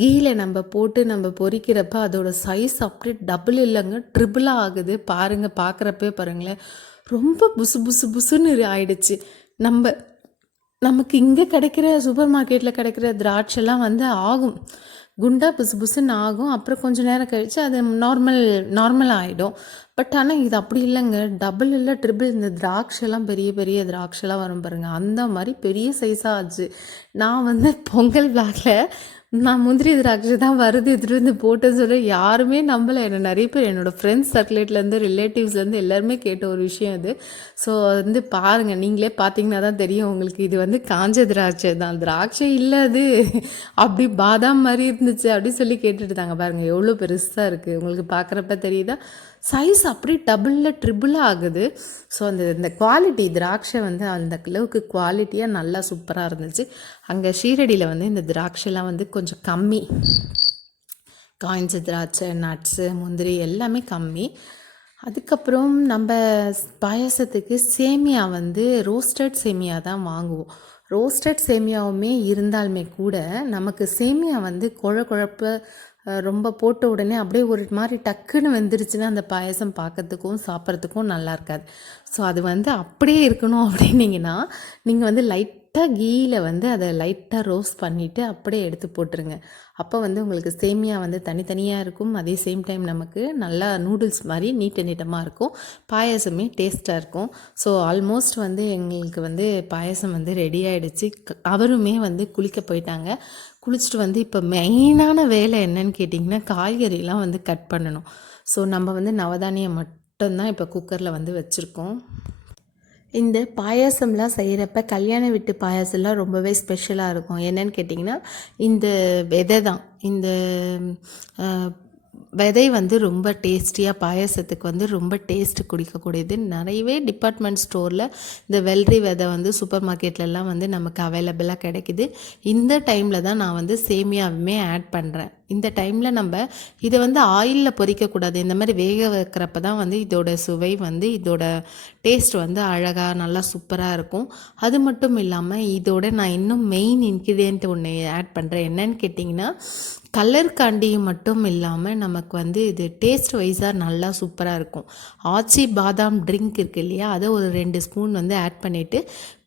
கீழே நம்ம போட்டு நம்ம பொரிக்கிறப்ப அதோட சைஸ் அப்படியே டபுள் இல்லைங்க, ட்ரிபிளாக ஆகுது. பாருங்கள், பார்க்குறப்பே பாருங்களேன், ரொம்ப புசுன்னு ஆயிடுச்சு. நமக்கு இங்கே கிடைக்கிற சூப்பர் மார்க்கெட்டில் கிடைக்கிற திராட்சைலாம் வந்து ஆகும், குண்டா புசுன்னு ஆகும். அப்புறம் கொஞ்சம் நேரம் கழித்து அது நார்மலாக ஆகிடும். பட் ஆனால் இது அப்படி இல்லைங்க, டபுள் இல்லை ட்ரிபிள். இந்த திராட்சைலாம் பெரிய திராட்சைலாம் வரும் பாருங்கள், அந்த மாதிரி பெரிய சைஸாக ஆச்சு. நான் வந்து பொங்கல் விளாகில் நான் முந்திரி திராட்சை தான் வருது எடுத்துகிட்டு வந்து போட்டேன்னு சொல்லி யாருமே நம்பலை. என்ன நிறைய பேர் என்னோடய ஃப்ரெண்ட்ஸ் சர்க்குலேட்லேருந்து ரிலேட்டிவ்ஸ்லேருந்து எல்லாருமே கேட்ட ஒரு விஷயம் இது. ஸோ வந்து பாருங்கள், நீங்களே பார்த்தீங்கன்னா தான் தெரியும் உங்களுக்கு. இது வந்து காஞ்ச திராட்சை தான், திராட்சை இல்லை அது, அப்படி பாதாம் மாதிரி இருந்துச்சு அப்படி சொல்லி கேட்டுட்டு இருந்தாங்க. பாருங்கள் எவ்வளோ பெருசாக இருக்குது, உங்களுக்கு பார்க்குறப்ப தெரியுதா? சைஸ் அப்படியே டபுளில் ட்ரிபிளாக ஆகுது. ஸோ இந்த குவாலிட்டி திராட்சை வந்து அந்த அளவுக்கு குவாலிட்டியாக நல்லா சூப்பராக இருந்துச்சு. அங்கே ஷீரடியில் வந்து இந்த திராட்சைலாம் வந்து கொஞ்சம் கம்மி, காய்ஞ்ச திராட்சை, நட்ஸு, முந்திரி எல்லாமே கம்மி. அதுக்கப்புறம் நம்ம பாயாசத்துக்கு சேமியா வந்து ரோஸ்டட் சேமியா தான் வாங்குவோம். ரோஸ்டட் சேமியாவுமே இருந்தாலுமே கூட நமக்கு சேமியா வந்து குழப்ப ரொம்ப போட்ட உடனே அப்படியே ஒரு மாதிரி டக்குன்னு வெந்துருச்சுன்னா அந்த பாயசம் பார்க்கறதுக்கும் சாப்பிட்றதுக்கும் நல்லா இருக்காது. ஸோ அது வந்து அப்படியே இருக்கணும் அப்படின்னீங்கன்னா நீங்கள் வந்து லைட்டாக கீயில் வந்து அதை லைட்டாக ரோஸ்ட் பண்ணிவிட்டு அப்படியே எடுத்து போட்டுருங்க. அப்போ வந்து உங்களுக்கு சேமியா வந்து தனித்தனியாக இருக்கும், அதே சேம் டைம் நமக்கு நல்லா நூடுல்ஸ் மாதிரி நீட்டமாக இருக்கும், பாயசமே டேஸ்ட்டாக இருக்கும். ஸோ ஆல்மோஸ்ட் வந்து எங்களுக்கு வந்து பாயசம் வந்து ரெடி ஆகிடுச்சு. அவருமே வந்து குளிக்க போயிட்டாங்க. குளிச்சுட்டு வந்து இப்போ மெயினான வேலை என்னன்னு கேட்டிங்கன்னா காய்கறிலாம் வந்து கட் பண்ணணும். ஸோ நம்ம வந்து நவதானியம் மட்டும்தான் இப்போ குக்கரில் வந்து வச்சுருக்கோம். இந்த பாயாசம்லாம் செய்கிறப்ப கல்யாண வீட்டு பாயாசம்லாம் ரொம்பவே ஸ்பெஷலாக இருக்கும். என்னன்னு கேட்டிங்கன்னா இந்த விதை தான், இந்த விதை வந்து ரொம்ப டேஸ்டியாக பாயாசத்துக்கு வந்து ரொம்ப டேஸ்ட்டு குடிக்கக்கூடியது. நிறையவே டிபார்ட்மெண்ட் ஸ்டோரில் இந்த வெள்ளரி விதை வந்து சூப்பர் மார்க்கெட்லலாம் வந்து நமக்கு அவைலபிளாக கிடைக்குது. இந்த டைமில் தான் நான் வந்து சேமியாவுமே ஆட் பண்ணுறேன். இந்த டைமில் நம்ம இதை வந்து ஆயிலில் பொரிக்கக்கூடாது, இந்த மாதிரி வேக வைக்கிறப்ப தான் வந்து இதோட சுவை வந்து இதோட டேஸ்ட் வந்து அழகாக நல்லா சூப்பராக இருக்கும். அது மட்டும் இல்லாமல் இதோட நான் இன்னும் மெயின் இன்க்ரீடியன்ட் ஒன்று ஆட் பண்ணுறேன். என்னன்னு கேட்டிங்கன்னா கலர் காண்டியும் மட்டும் இல்லாமல் நமக்கு வந்து இது டேஸ்ட் வைஸாக நல்லா சூப்பராக இருக்கும். ஆச்சி பாதாம் ட்ரிங்க் இருக்குது இல்லையா, அதை ஒரு 2 ஸ்பூன் வந்து ஆட் பண்ணிவிட்டு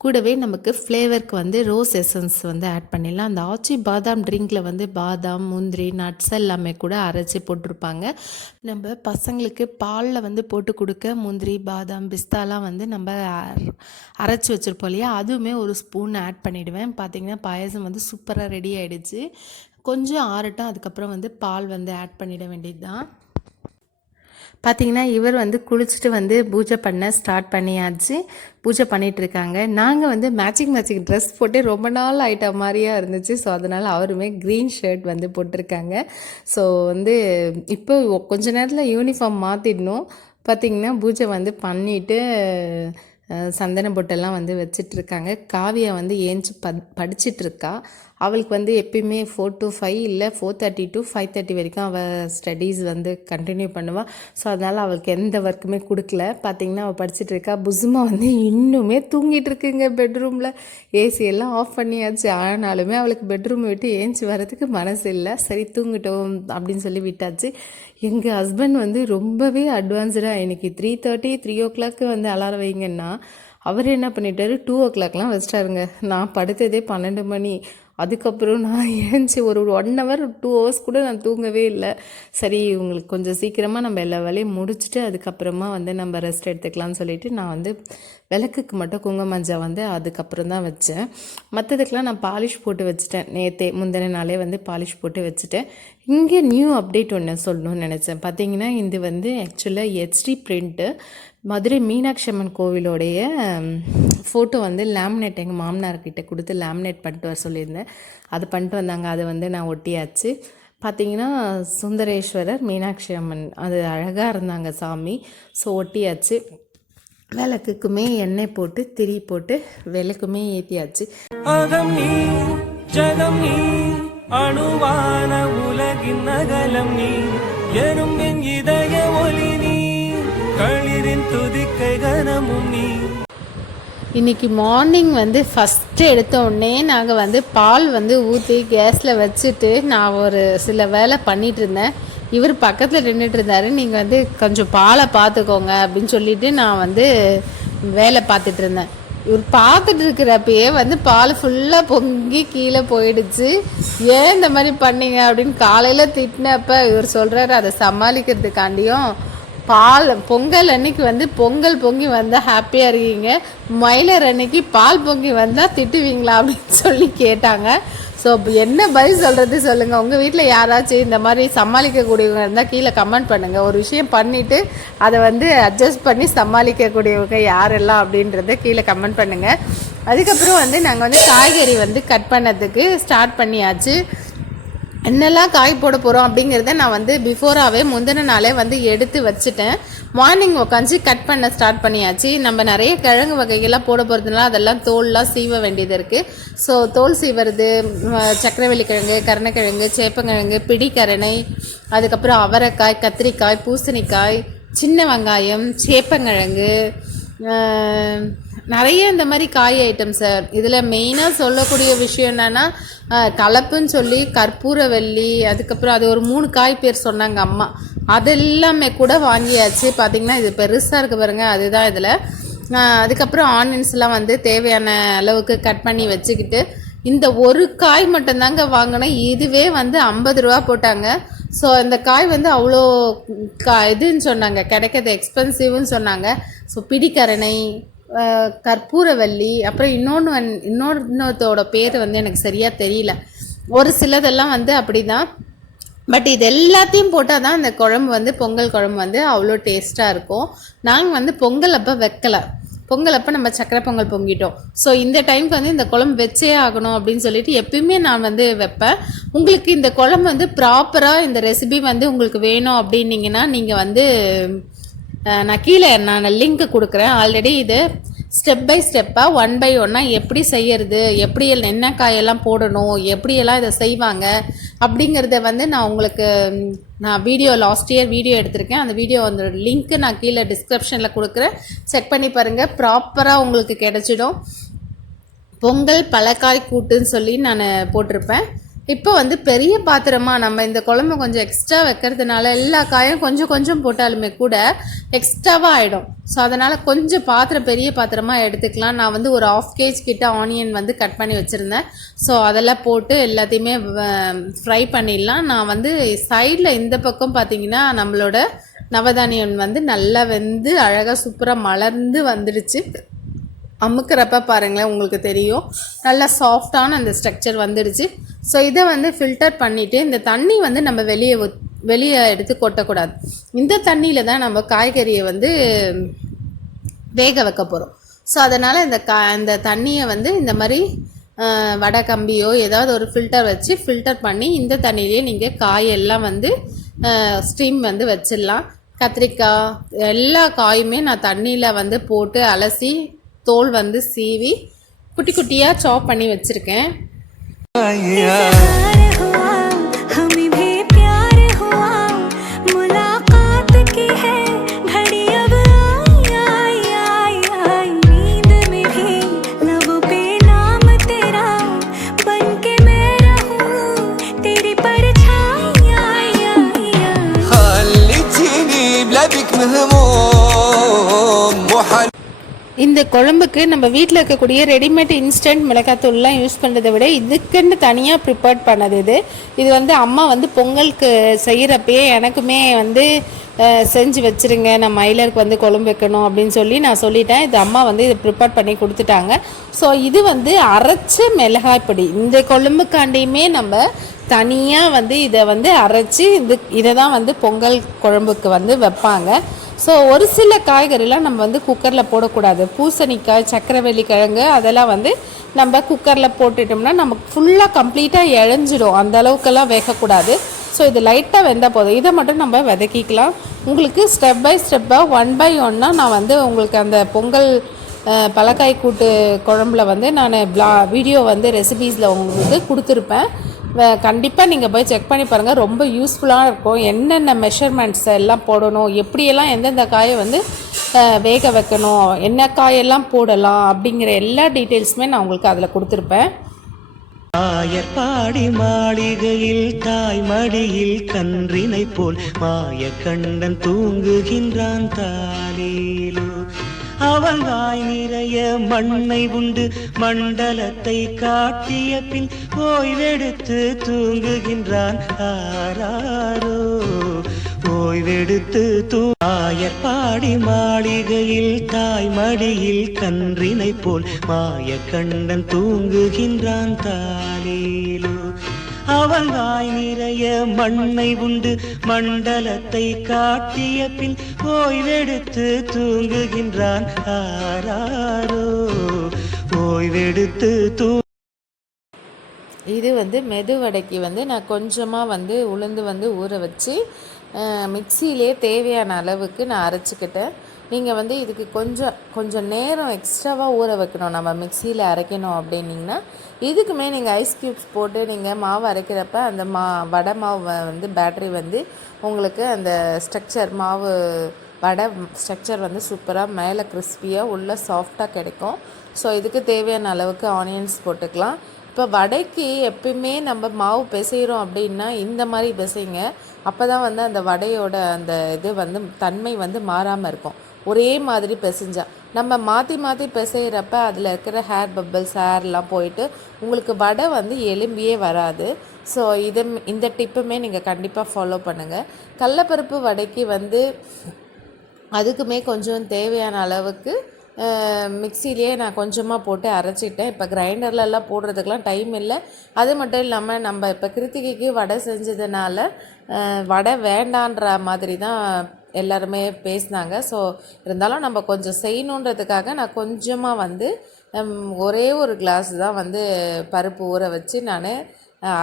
கூடவே நமக்கு ஃப்ளேவருக்கு வந்து ரோஸ் எசன்ஸ் வந்து ஆட் பண்ணிடலாம். அந்த ஆச்சி பாதாம் ட்ரிங்கில் வந்து பாதாம், முந்திரி, நட்ஸ் எல்லாமே கூட அரைச்சி போட்டிருப்பாங்க. நம்ம பசங்களுக்கு பாலில் வந்து போட்டு கொடுக்க முந்திரி, பாதாம், பிஸ்தாலாம் வந்து நம்ம அரைச்சி வச்சுருப்போம் இல்லையா, அதுவுமே ஒரு ஸ்பூன் ஆட் பண்ணிவிடுவேன். பார்த்திங்கன்னா பாயசம் வந்து சூப்பராக ரெடி ஆகிடுச்சு. கொஞ்சம் ஆறட்டும், அதுக்கப்புறம் வந்து பால் வந்து ஆட் பண்ணிட வேண்டியது தான். பார்த்திங்கன்னா இவர் வந்து குளிச்சுட்டு வந்து பூஜை பண்ண ஸ்டார்ட் பண்ணியாச்சு. பூஜை பண்ணிகிட்ருக்காங்க. நாங்கள் வந்து மேட்சிங் ட்ரெஸ் போட்டு ரொம்ப நாள் ஆகிட்ட மாதிரியாக இருந்துச்சு. ஸோ அதனால் அவருமே க்ரீன் ஷர்ட் வந்து போட்டிருக்காங்க. ஸோ வந்து இப்போ கொஞ்ச நேரத்தில் யூனிஃபார்ம் மாற்றிடணும். பார்த்திங்கன்னா பூஜை வந்து பண்ணிவிட்டு சந்தன பொட்டெல்லாம் வந்து வச்சிட்ருக்காங்க. காவியா வந்து ஏஞ்சி படிச்சிட்ருக்கா. அவளுக்கு வந்து எப்பயுமே 4 to 5 இல்லை 4:30 to 5:30 வரைக்கும் அவள் ஸ்டடீஸ் வந்து கண்டினியூ பண்ணுவாள். ஸோ அதனால் அவளுக்கு எந்த ஒர்க்குமே கொடுக்கல. பார்த்திங்கன்னா அவள் படிச்சிட்ருக்கா. புசுமா வந்து இன்னுமே தூங்கிட்டு இருக்குங்க பெட்ரூமில். ஏசியெல்லாம் ஆஃப் பண்ணியாச்சு. ஆனாலுமே அவளுக்கு பெட்ரூம் விட்டு ஏஞ்சி வரதுக்கு மனசு இல்லை. சரி தூங்கிட்டோம் அப்படின்னு சொல்லி விட்டாச்சு. எங்கள் ஹஸ்பண்ட் வந்து ரொம்பவே அட்வான்ஸ்டாக எனக்கு 3:30 3 o'clock வந்து அலாரம் வைங்கன்னா அவர் என்ன பண்ணிட்டாரு 2 o'clockலாம் வச்சிட்டாருங்க. நான் படுத்ததே 12 மணி. அதுக்கப்புறம் நான் ஏஞ்சி ஒரு 1 hour 2 hours கூட நான் தூங்கவே இல்லை. சரி உங்களுக்கு கொஞ்சம் சீக்கிரமாக நம்ம எல்லா வேலையும் முடிச்சுட்டு அதுக்கப்புறமா வந்து நம்ம ரெஸ்ட் எடுத்துக்கலாம்னு சொல்லிவிட்டு நான் வந்து விளக்குக்கு மட்டும் குங்குமஞ்சா வந்து அதுக்கப்புறம் தான் வச்சேன். மற்றதுக்கெலாம் நான் பாலிஷ் போட்டு வச்சுட்டேன். முந்தின நாளே வந்து பாலிஷ் போட்டு வச்சுட்டேன். இங்கே நியூ அப்டேட் ஒன்று சொல்லணும்னு நினச்சேன். பார்த்திங்கன்னா இது வந்து ஆக்சுவலாக HD print. Madurai Meenakshi Amman கோவிலோடைய photo வந்து லேமினேட் எங்கள் மாமனார்கிட்ட கொடுத்து லேமினேட் பண்ணிட்டு வர சொல்லியிருந்தேன். அது பண்ணிட்டு வந்தாங்க. அதை வந்து நான் ஒட்டியாச்சு. பார்த்திங்கன்னா சுந்தரேஸ்வரர், மீனாட்சி அம்மன் அது அழகாக இருந்தாங்க சாமி. ஸோ ஒட்டியாச்சு. விளக்குக்குமே எண்ணெய் போட்டு திரி போட்டு விளக்குமே ஏற்றியாச்சு. அகம் நீ ஜகம் நீ அணுவான உலகின் அகலம் நீ எறும்பின் இதய ஒளி நீ களிரின் துதிக்கை கனமும் நீ. இன்றைக்கி மார்னிங் வந்து ஃபஸ்ட்டு எடுத்த உடனே நாங்கள் வந்து பால் வந்து ஊற்றி கேஸில் வச்சுட்டு நான் ஒரு சில வேலை பண்ணிகிட்டு இருந்தேன். இவர் பக்கத்தில் நின்றுட்டு இருந்தார். நீங்கள் வந்து கொஞ்சம் பாலை பார்த்துக்கோங்க அப்படின்னு சொல்லிவிட்டு நான் வந்து வேலை பார்த்துட்டு இருந்தேன். இவர் பார்த்துட்டு இருக்கிறப்பயே வந்து பால் ஃபுல்லாக பொங்கி கீழே போயிடுச்சு. ஏன் இந்த மாதிரி பண்ணீங்க அப்படின்னு காலையில் திட்டினப்ப இவர் சொல்கிறாரு அதை சமாளிக்கிறதுக்காண்டியும் பொங்கல் அன்னைக்கு வந்து பொங்கல் பொங்கி வந்தால் ஹாப்பியாக இருக்கீங்க, மயிலர் அன்னைக்கு பால் பொங்கி வந்தால் திட்டுவீங்களா அப்படின்னு சொல்லி கேட்டாங்க. ஸோ என்ன பதில் சொல்கிறது சொல்லுங்கள். உங்கள் வீட்டில் யாராச்சும் இந்த மாதிரி சமாளிக்கக்கூடியவங்க இருந்தால் கீழே கமெண்ட் பண்ணுங்கள். ஒரு விஷயம் பண்ணிவிட்டு அதை வந்து அட்ஜஸ்ட் பண்ணி சமாளிக்கக்கூடியவங்க யாரெல்லாம் அப்படின்றத கீழே கமெண்ட் பண்ணுங்கள். அதுக்கப்புறம் வந்து நாங்கள் வந்து காய்கறி வந்து கட் பண்ணதுக்கு ஸ்டார்ட் பண்ணியாச்சு. என்னெல்லாம் காய் போட போகிறோம் அப்படிங்கிறத நான் வந்து பிஃபோராகவே முந்தின நாளே வந்து எடுத்து வச்சுட்டேன். மார்னிங் உட்காந்து கட் பண்ண ஸ்டார்ட் பண்ணியாச்சு. நம்ம நிறைய கிழங்கு வகைகள்லாம் போட போகிறதுனால அதெல்லாம் தோல்லாம் சீவ வேண்டியது இருக்குது. ஸோ தோல் சீவறது, சக்கரவள்ளி கிழங்கு, கருணக்கிழங்கு, சேப்பங்கிழங்கு, பிடிக்கரணை, அதுக்கப்புறம் அவரைக்காய், கத்திரிக்காய், பூசணிக்காய், சின்ன வெங்காயம், சேப்பங்கிழங்கு, நிறைய இந்த மாதிரி காய் ஐட்டம் சார். இதில் மெயினாக சொல்லக்கூடிய விஷயம் என்னென்னா கலப்புன்னு சொல்லி கற்பூரவல்லி, அதுக்கப்புறம் அது ஒரு 3 காய் பேர் சொன்னாங்க அம்மா. அதெல்லாமே கூட வாங்கியாச்சு. பார்த்திங்கன்னா இது பெருசாக இருக்குது பாருங்கள், அதுதான் இதில். அதுக்கப்புறம் ஆனியன்ஸ்லாம் வந்து தேவையான அளவுக்கு கட் பண்ணி வச்சுக்கிட்டு இந்த ஒரு காய் மட்டும்தாங்க வாங்கினேன். இதுவே வந்து 50 ரூபா போட்டாங்க. ஸோ இந்த காய் வந்து அவ்வளோ இதுன்னு சொன்னாங்க, கிடைக்கிறது எக்ஸ்பென்சிவ்னு சொன்னாங்க. ஸோ பிடிக்கரணை, கற்பூரவல்லி, அப்புறம் இன்னொருத்தோட பேர் வந்து எனக்கு சரியாக தெரியல. ஒரு சிலதெல்லாம் வந்து அப்படி தான். பட் இது எல்லாத்தையும் போட்டால் தான் அந்த குழம்பு வந்து பொங்கல் குழம்பு வந்து அவ்வளோ டேஸ்ட்டாக இருக்கும். நாங்கள் வந்து பொங்கல் அப்போ வைக்கலை. பொங்கல் அப்போ நம்ம சக்கரை பொங்கல் பொங்கிட்டோம். ஸோ இந்த டைமுக்கு வந்து இந்த குழம்பு வச்சே ஆகணும் அப்படின்னு சொல்லிட்டு எப்பயுமே நான் வந்து வைப்பேன். உங்களுக்கு இந்த குழம்பு வந்து ப்ராப்பராக இந்த ரெசிபி வந்து உங்களுக்கு வேணும் அப்படின்னீங்கன்னா நீங்கள் வந்து நான் கீழே லிங்க் கொடுக்குறேன். ஆல்ரெடி இது ஸ்டெப் பை ஸ்டெப்பாக 1 by 1 எப்படி செய்யறது, எப்படி என்ன காயெல்லாம் போடணும், எப்படியெல்லாம் இதை செய்வாங்க அப்படிங்கிறத வந்து நான் உங்களுக்கு லாஸ்ட் இயர் வீடியோ எடுத்திருக்கேன். அந்த வீடியோ அந்த லிங்க்கு நான் கீழே டிஸ்கிரிப்ஷனில் கொடுக்குறேன். செக் பண்ணி பாருங்கள், ப்ராப்பராக உங்களுக்கு கிடச்சிடும். பொங்கல் பழக்காய் கூட்டுன்னு சொல்லி நான் போட்டிருப்பேன். இப்போ வந்து பெரிய பாத்திரமாக நம்ம இந்த குழம்பு கொஞ்சம் எக்ஸ்ட்ரா வைக்கிறதுனால எல்லா காயும் கொஞ்சம் கொஞ்சம் போட்டாலுமே கூட எக்ஸ்ட்ராவாக ஆகிடும். ஸோ அதனால் கொஞ்சம் பெரிய பாத்திரமாக எடுத்துக்கலாம். நான் வந்து ஒரு 1/2 kg கிட்ட ஆனியன் வந்து கட் பண்ணி வச்சுருந்தேன். ஸோ அதெல்லாம் போட்டு எல்லாத்தையுமே ஃப்ரை பண்ணிடலாம். நான் வந்து சைடில் இந்த பக்கம் பார்த்திங்கன்னா நம்மளோட நவதானியம் வந்து நல்லா வெந்து அழகாக சூப்பராக மலர்ந்து வந்துடுச்சு. அமுக்கிறப்ப பாருங்களேன், உங்களுக்கு தெரியும் நல்லா சாஃப்டான அந்த ஸ்ட்ரக்சர் வந்துடுச்சு. ஸோ இதை வந்து ஃபில்டர் பண்ணிவிட்டு இந்த தண்ணி வந்து நம்ம வெளியே எடுத்து கொட்டக்கூடாது. இந்த தண்ணியில் தான் நம்ம காய்கறியை வந்து வேக வைக்க போகிறோம். ஸோ அதனால் இந்த தண்ணியை வந்து இந்த மாதிரி வடை கம்பியோ ஏதாவது ஒரு ஃபில்டர் வச்சு ஃபில்டர் பண்ணி இந்த தண்ணியிலே நீங்கள் காயெல்லாம் வந்து ஸ்டீம் வந்து வச்சிடலாம். கத்திரிக்காய் எல்லா காயுமே நான் தண்ணியில் வந்து போட்டு அலசி தோல் வந்து சீவி குட்டி குட்டியாக சாப் பண்ணி வச்சுருக்கேன். இந்த குழம்புக்கு நம்ம வீட்டில் இருக்கக்கூடிய ரெடிமேட் இன்ஸ்டன்ட் மிளகாத்தூள்லாம் யூஸ் பண்ணுறதை விட இதுக்குன்னு தனியாக ப்ரிப்பேர் பண்ணது இது வந்து அம்மா வந்து பொங்கலுக்கு செய்கிறப்பயே எனக்குமே வந்து செஞ்சு வச்சுருங்க, நான் மயிலருக்கு வந்து குழம்பு வைக்கணும் அப்படின்னு சொல்லி நான் சொல்லிட்டேன். இது அம்மா வந்து இதை ப்ரிப்பேர் பண்ணி கொடுத்துட்டாங்க. ஸோ இது வந்து அரைச்ச மிளகாய் பொடி. இந்த குழம்புக்காண்டியுமே நம்ம தனியாக வந்து இதை வந்து அரைச்சி இதை தான் வந்து பொங்கல் குழம்புக்கு வந்து வைப்பாங்க. ஸோ ஒரு சில காய்கறிலாம் நம்ம வந்து குக்கரில் போடக்கூடாது. பூசணிக்காய், சக்கரவள்ளி கிழங்கு அதெல்லாம் வந்து நம்ம குக்கரில் போட்டுட்டோம்னா நமக்கு ஃபுல்லாக கம்ப்ளீட்டாக இழஞ்சிடும். அந்த அளவுக்கெல்லாம் வேகக்கூடாது. ஸோ இது லைட்டாக வெந்தால் போதும். இதை மட்டும் நம்ம வதக்கிக்கலாம். உங்களுக்கு ஸ்டெப் பை ஸ்டெப்பாக 1 by 1 நான் வந்து உங்களுக்கு அந்த பொங்கல் பழக்காய் கூட்டு குழம்புல வந்து நான் வீடியோ வந்து ரெசிபீஸில் உங்களுக்கு கொடுத்துருப்பேன். கண்டிப்பாக நீங்கள் போய் செக் பண்ணி பாருங்கள், ரொம்ப யூஸ்ஃபுல்லாக இருக்கும். என்னென்ன மெஷர்மெண்ட்ஸ் எல்லாம் போடணும், எப்படியெல்லாம் எந்தெந்த காயை வந்து வேக வைக்கணும், என்ன காயெல்லாம் போடலாம் அப்படிங்கிற எல்லா டீட்டெயில்ஸுமே நான் உங்களுக்கு அதில் கொடுத்துருப்பேன். ஆயர்பாடி மாளிகையில் தாய் மடியில் கன்றினை போல் மாய கண்டன் தூங்குகின்றான் தாலேலோ. அவள் வாய் நிறைய மண்ணை உண்டு மண்டலத்தை காட்டிய பின் ஓய்வெடுத்து தூங்குகின்றான் ஆராரோ. ஓய்வெடுத்து தூயற்பாடி மாளிகையில் தாய் மடியில் கன்றினை போல் மாய கண்ணன் தூங்குகின்றான் தாலேலோ. அவன் வாய் நிறைய மண்ணை உண்டு மண்டலத்தை காட்டிய பின் ஓய்வெடுத்து தூங்குகின்றான் ஆராரோ. ஓய்வெடுத்து இது வந்து மெதுவடைக்கு வந்து நான் கொஞ்சமாக உளுந்து ஊற வச்சு மிக்சியிலே தேவையான அளவுக்கு நான் அரைச்சிக்கிட்டேன். நீங்கள் இதுக்கு கொஞ்சம் நேரம் எக்ஸ்ட்ராவாக ஊற வைக்கணும். நம்ம மிக்சியில் அரைக்கணும் அப்படின்னிங்கன்னா இதுக்குமே நீங்கள் ஐஸ் க்யூப்ஸ் போட்டு நீங்கள் மாவு அரைக்கிறப்ப அந்த வடை மாவு பேட்டரி உங்களுக்கு அந்த ஸ்ட்ரக்சர் மாவு வடை ஸ்ட்ரக்சர் சூப்பராக மேலே கிறிஸ்பியாக உள்ள சாஃப்டாக கிடைக்கும். ஸோ இதுக்கு தேவையான அளவுக்கு ஆனியன்ஸ் போட்டுக்கலாம். இப்போ வடைக்கு எப்பயுமே நம்ம மாவு பிசைகிறோம் அப்படின்னா இந்த மாதிரி பிசைங்க. அப்போ தான் அந்த வடையோட அந்த இது தன்மை மாறாமல் இருக்கும். ஒரே மாதிரி பிசைஞ்சா நம்ம மாற்றி மாற்றி பிசைகிறப்ப அதில் இருக்கிற ஹேர் பப்பிள்ஸ் ஹேர்லாம் போயிட்டு உங்களுக்கு வடை எலும்பியே வராது. ஸோ இந்த டிப்புமே நீங்கள் கண்டிப்பாக ஃபாலோ பண்ணுங்கள். கடலப்பருப்பு வடைக்கு அதுக்குமே கொஞ்சம் தேவையான அளவுக்கு மிக்சிலேயே நான் கொஞ்சமாக போட்டு அரைச்சிட்டேன். இப்போ கிரைண்டர்லலாம் போடுறதுக்கெலாம் டைம் இல்லை. அது மட்டும் இல்லாமல் நம்ம இப்போ கிருத்திகைக்கு வடை செஞ்சதுனால வடை வேண்டான்ற மாதிரி தான் எல்லாருமே பேசினாங்க. ஸோ இருந்தாலும் நம்ம கொஞ்சம் செய்யணுன்றதுக்காக நான் கொஞ்சமாக ஒரே ஒரு கிளாஸ் தான் பருப்பு ஊற வச்சு நான்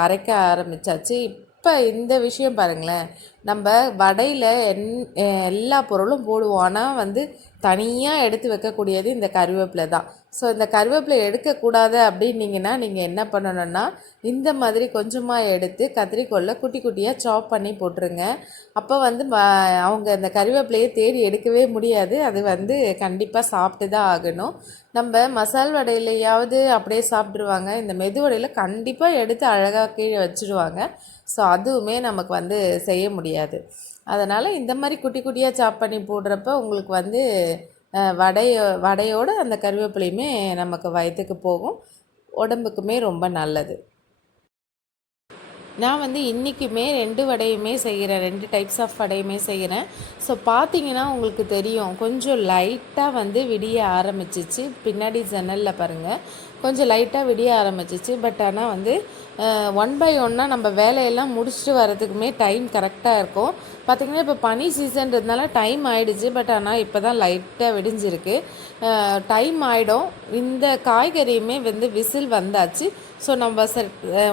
அரைக்க ஆரம்பித்தாச்சு. இப்போ இந்த விஷயம் பாருங்களேன், நம்ம வடையில் எல்லா பொருளும் போடுவோம். ஆனால் தனியாக எடுத்து வைக்கக்கூடியது இந்த கருவேப்பிலை தான். ஸோ இந்த கருவேப்பிலை எடுக்கக்கூடாது அப்படின்னீங்கன்னா நீங்கள் என்ன பண்ணணுன்னா இந்த மாதிரி கொஞ்சமாக எடுத்து கத்திரிக்கோலில் குட்டி குட்டியாக சாப் பண்ணி போட்டுருங்க. அப்போ அவங்க இந்த கருவேப்பிலையை தேடி எடுக்கவே முடியாது. அது கண்டிப்பாக சாப்பிட்டு தான் ஆகணும். நம்ம மசால் வடையிலையாவது அப்படியே சாப்பிட்ருவாங்க. இந்த மெது வடையில் கண்டிப்பாக எடுத்து அழகாக கீழே வச்சுடுவாங்க. ஸோ அதுவுமே நமக்கு செய்ய முடியாது. அதனால் இந்த மாதிரி குட்டி குட்டியாக சாப் பண்ணி போடுறப்ப உங்களுக்கு வடையோட அந்த கருவேப்பிலையுமே நமக்கு வயிற்றுக்கு போகும், உடம்புக்குமே ரொம்ப நல்லது. நான் இன்றைக்குமே 2 வடையுமே செய்கிறேன், 2 டைப்ஸ் ஆஃப் வடையுமே செய்கிறேன். ஸோ பார்த்தீங்கன்னா உங்களுக்கு தெரியும், கொஞ்சம் லைட்டாக விடிய ஆரம்பிச்சிச்சு. பின்னாடி ஜன்னலில் பாருங்கள், கொஞ்சம் லைட்டாக விடிய ஆரம்பிச்சிச்சு. பட் ஆனால் 1 பை 1 நம்ம வேலையெல்லாம் முடிச்சுட்டு வரதுக்குமே டைம் கரெக்டாக இருக்கும். பார்த்திங்கன்னா இப்போ பனி சீசன்றதுனால டைம் ஆகிடுச்சு. பட் ஆனால் இப்போ தான் லைட்டாக விடிஞ்சிருக்கு, டைம் ஆகிடும். இந்த காய்கறியுமே விசில் வந்தாச்சு. ஸோ நம்ம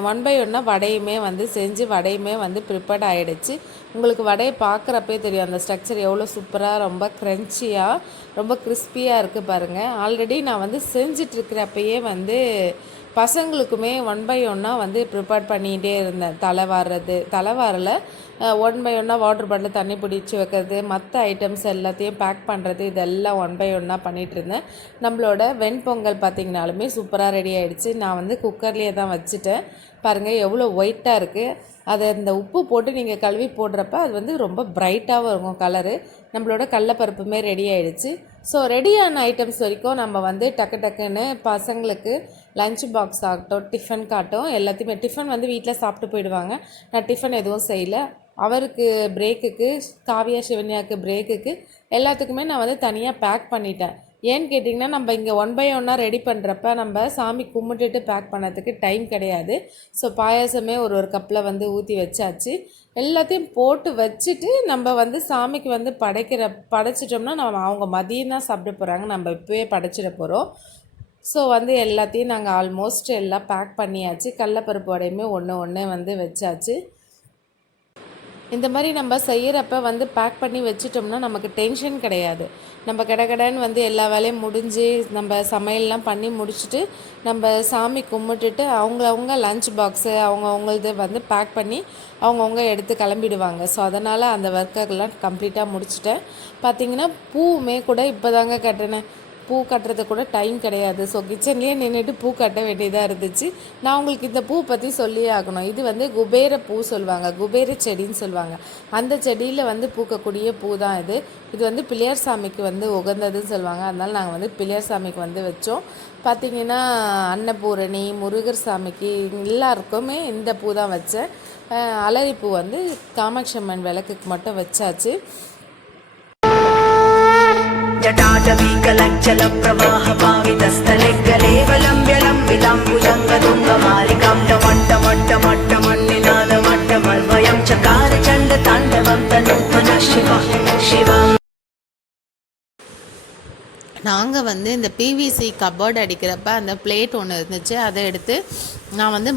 1 பை 1 வடையுமே செஞ்சு வடையுமே ப்ரிப்பேர்ட் ஆகிடுச்சு. உங்களுக்கு வடையை பார்க்குறப்பே தெரியும் அந்த ஸ்ட்ரக்சர் எவ்வளோ சூப்பராக, ரொம்ப க்ரன்ச்சியாக, ரொம்ப கிறிஸ்பியாக இருக்குது பாருங்கள். ஆல்ரெடி நான் செஞ்சிட்ருக்கிறப்பயே பசங்களுக்குமே 1 பை 1 ப்ரிப்பேர் பண்ணிகிட்டே இருந்தேன். தலைவாரில் 1 பை 1 வாட்டர் பாட்டில் தண்ணி பிடிச்சி வைக்கிறது, மற்ற ஐட்டம்ஸ் எல்லாத்தையும் பேக் பண்ணுறது, இதெல்லாம் 1 பை 1 பண்ணிகிட்டு இருந்தேன். நம்மளோட வெண்பொங்கல் பார்த்திங்கனாலுமே சூப்பராக ரெடி ஆகிடுச்சு. நான் குக்கர்லேயே தான் வச்சுட்டேன். பாருங்கள் எவ்வளோ ஒயிட்டாக இருக்குது. அதை இந்த உப்பு போட்டு நீங்கள் கழுவி போடுறப்ப அது ரொம்ப பிரைட்டாகவும் இருக்கும் கலரு. நம்மளோட கடலப்பருப்புமே ரெடி ஆகிடுச்சு. ஸோ ரெடியான ஐட்டம்ஸ் வரைக்கும் நம்ம டக்கு டக்குன்னு பசங்களுக்கு லஞ்ச் பாக்ஸ் ஆகட்டும், டிஃபன் காட்டும், எல்லாத்தையுமே டிஃபன் வீட்டில் சாப்பிட்டு போயிடுவாங்க. நான் டிஃபன் எதுவும் செய்யலை. அவருக்கு பிரேக்குக்கு, காவியா சிவன்யாவுக்கு பிரேக்குக்கு எல்லாத்துக்குமே நான் தனியாக பேக் பண்ணிட்டேன். ஏன்னு கேட்டிங்கன்னா நம்ம இங்கே 1 பை 1 ரெடி பண்ணுறப்ப நம்ம சாமி கும்பிட்டுட்டு பேக் பண்ணதுக்கு டைம் கிடையாது. ஸோ பாயாசமே ஒரு கப்பில் ஊற்றி வச்சாச்சு. எல்லாத்தையும் போட்டு வச்சுட்டு நம்ம சாமிக்கு படைச்சிட்டோம்னா அவங்க மதியம் தான் சாப்பிட போகிறாங்க, நம்ம இப்போவே படைச்சிட போகிறோம். ஸோ எல்லாத்தையும் நாங்கள் ஆல்மோஸ்ட் எல்லாம் பேக் பண்ணியாச்சு. கடலப்பருப்பு வடையுமே ஒன்று வச்சாச்சு. இந்த மாதிரி நம்ம செய்கிறப்ப பேக் பண்ணி வச்சிட்டோம்னா நமக்கு டென்ஷன் கிடையாது. நம்ம கடகடன்னு எல்லா வேலையும் முடிஞ்சு நம்ம சமையல்லாம் பண்ணி முடிச்சுட்டு நம்ம சாமி கும்பிட்டுட்டு அவங்கவுங்க லஞ்ச் பாக்ஸு அவங்கவுங்களது பேக் பண்ணி அவங்கவுங்க எடுத்து கிளம்பிடுவாங்க. ஸோ அதனால் அந்த ஒர்க்கெல்லாம் கம்ப்ளீட்டாக முடிச்சிட்டேன். பார்த்திங்கன்னா பூவுமே கூட இப்போ தாங்க கட்டினேன். பூ கட்டுறது கூட டைம் கிடையாது. ஸோ கிச்சன்லேயே நின்றுட்டு பூ கட்ட வேண்டியதாக இருந்துச்சு. நான் உங்களுக்கு இந்த பூ பற்றி சொல்லியே ஆகணும். இது குபேர பூ சொல்லுவாங்க, குபேர செடின்னு சொல்லுவாங்க. அந்த செடியில் பூக்கக்கூடிய பூ தான் இது. இது பிள்ளையார் சாமிக்கு உகந்ததுன்னு சொல்லுவாங்க. அதனால் நாங்கள் பிள்ளையார் சாமிக்கு வச்சோம். பார்த்திங்கன்னா அன்னபூரணி, முருகர் சாமிக்கு எல்லாருக்குமே இந்த பூ தான் வச்சேன். அலரிப்பூ வந்து காமாட்சி அம்மன் விளக்குக்கு மட்டும் வச்சாச்சு. जटाटवीकलज्जल प्रवाह पावितस्थले गलेवलम्ब्यलं विलाम्बुजङ्गतुङ्गमालिकां टमट्टमट्टमट्टमट्टमन्निनादमट्टमल्वयं चकार चण्डताण्डवं तनूत्मनः शिवा. நாங்கள் வந்து இந்த பிவிசி கபோர்டு அடிக்கிறப்ப அந்த பிளேட் ஒன்று இருந்துச்சு, அதை எடுத்து நான் வந்து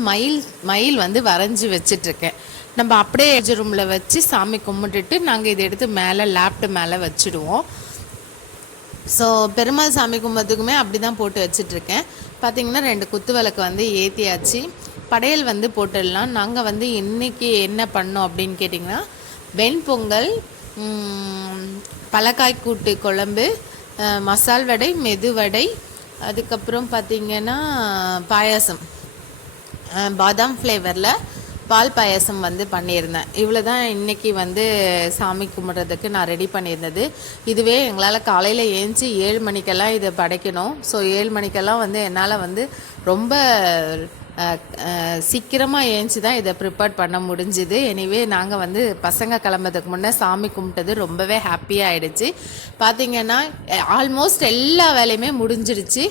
மயில் வந்து வரைஞ்சி வச்சிட்ருக்கேன். நம்ம அப்படியே ஏஜ் ரூமில் வச்சு சாமி கும்பிட்டுட்டு நாங்கள் இதை எடுத்து மேலே லேப்டு மேலே வச்சுடுவோம். ஸோ பெருமாள் சாமி கும்பிட்றதுக்குமே அப்படி தான் போட்டு வச்சிட்ருக்கேன். பார்த்திங்கன்னா 2 குத்து விளக்கு வந்து ஏற்றியாச்சு. படையல் வந்து போட்டுடலாம். நாங்கள் வந்து இன்றைக்கி என்ன பண்ணோம் அப்படின்னு கேட்டிங்கன்னா, வெண்பொங்கல், பலக்காய் கூட்டு குழம்பு, மசால் வடை, மெதுவடை, அதுக்கப்புறம் பார்த்திங்கன்னா பாயாசம், பாதாம் ஃப்ளேவரில் பால் பாயாசம் வந்து பண்ணியிருந்தேன். இவ்வளோ தான் இன்றைக்கி வந்து சாமி கும்பிட்றதுக்கு நான் ரெடி பண்ணியிருந்தது. இதுவே எங்களால் காலையில் ஏஞ்சி 7 மணிக்கெல்லாம் இதை படைக்கணும். ஸோ 7 மணிக்கெல்லாம் வந்து என்னால் வந்து ரொம்ப சீக்கிரமாக ஏஞ்சி தான் இதை ப்ரிப்பேர் பண்ண முடிஞ்சுது. எனிவே நாங்கள் வந்து பசங்க கிளம்புறதுக்கு முன்னே சாமி கும்பிட்டது ரொம்பவே ஹாப்பியாக ஆகிடுச்சு. பார்த்திங்கன்னா ஆல்மோஸ்ட் எல்லா வேலையுமே முடிஞ்சிடுச்சு.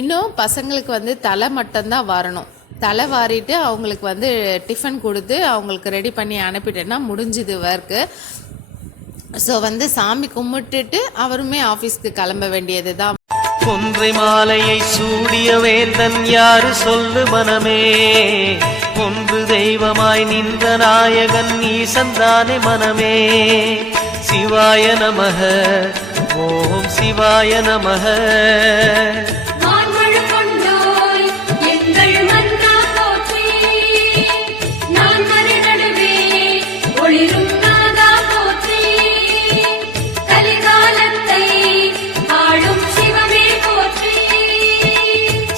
இன்னும் பசங்களுக்கு வந்து தலை மட்டும்தான் வரணும். தலை வாரிட்டு அவங்களுக்கு வந்து டிஃபன் கொடுத்து அவங்களுக்கு ரெடி பண்ணி அனுப்பிட்டேன்னா முடிஞ்சுது ஒர்க்கு. ஸோ வந்து சாமி கும்பிட்டுட்டு அவருமே ஆஃபீஸ்க்கு கிளம்ப வேண்டியது தான். கொன்றை மாலையை சூடிய வேந்தன் யாரு சொல்லு மனமே, ஒன்று தெய்வமாய் நின்ற நாயகன் ஈசந்தானே மனமே. சிவாய நமக, ஓம் சிவாய நமக.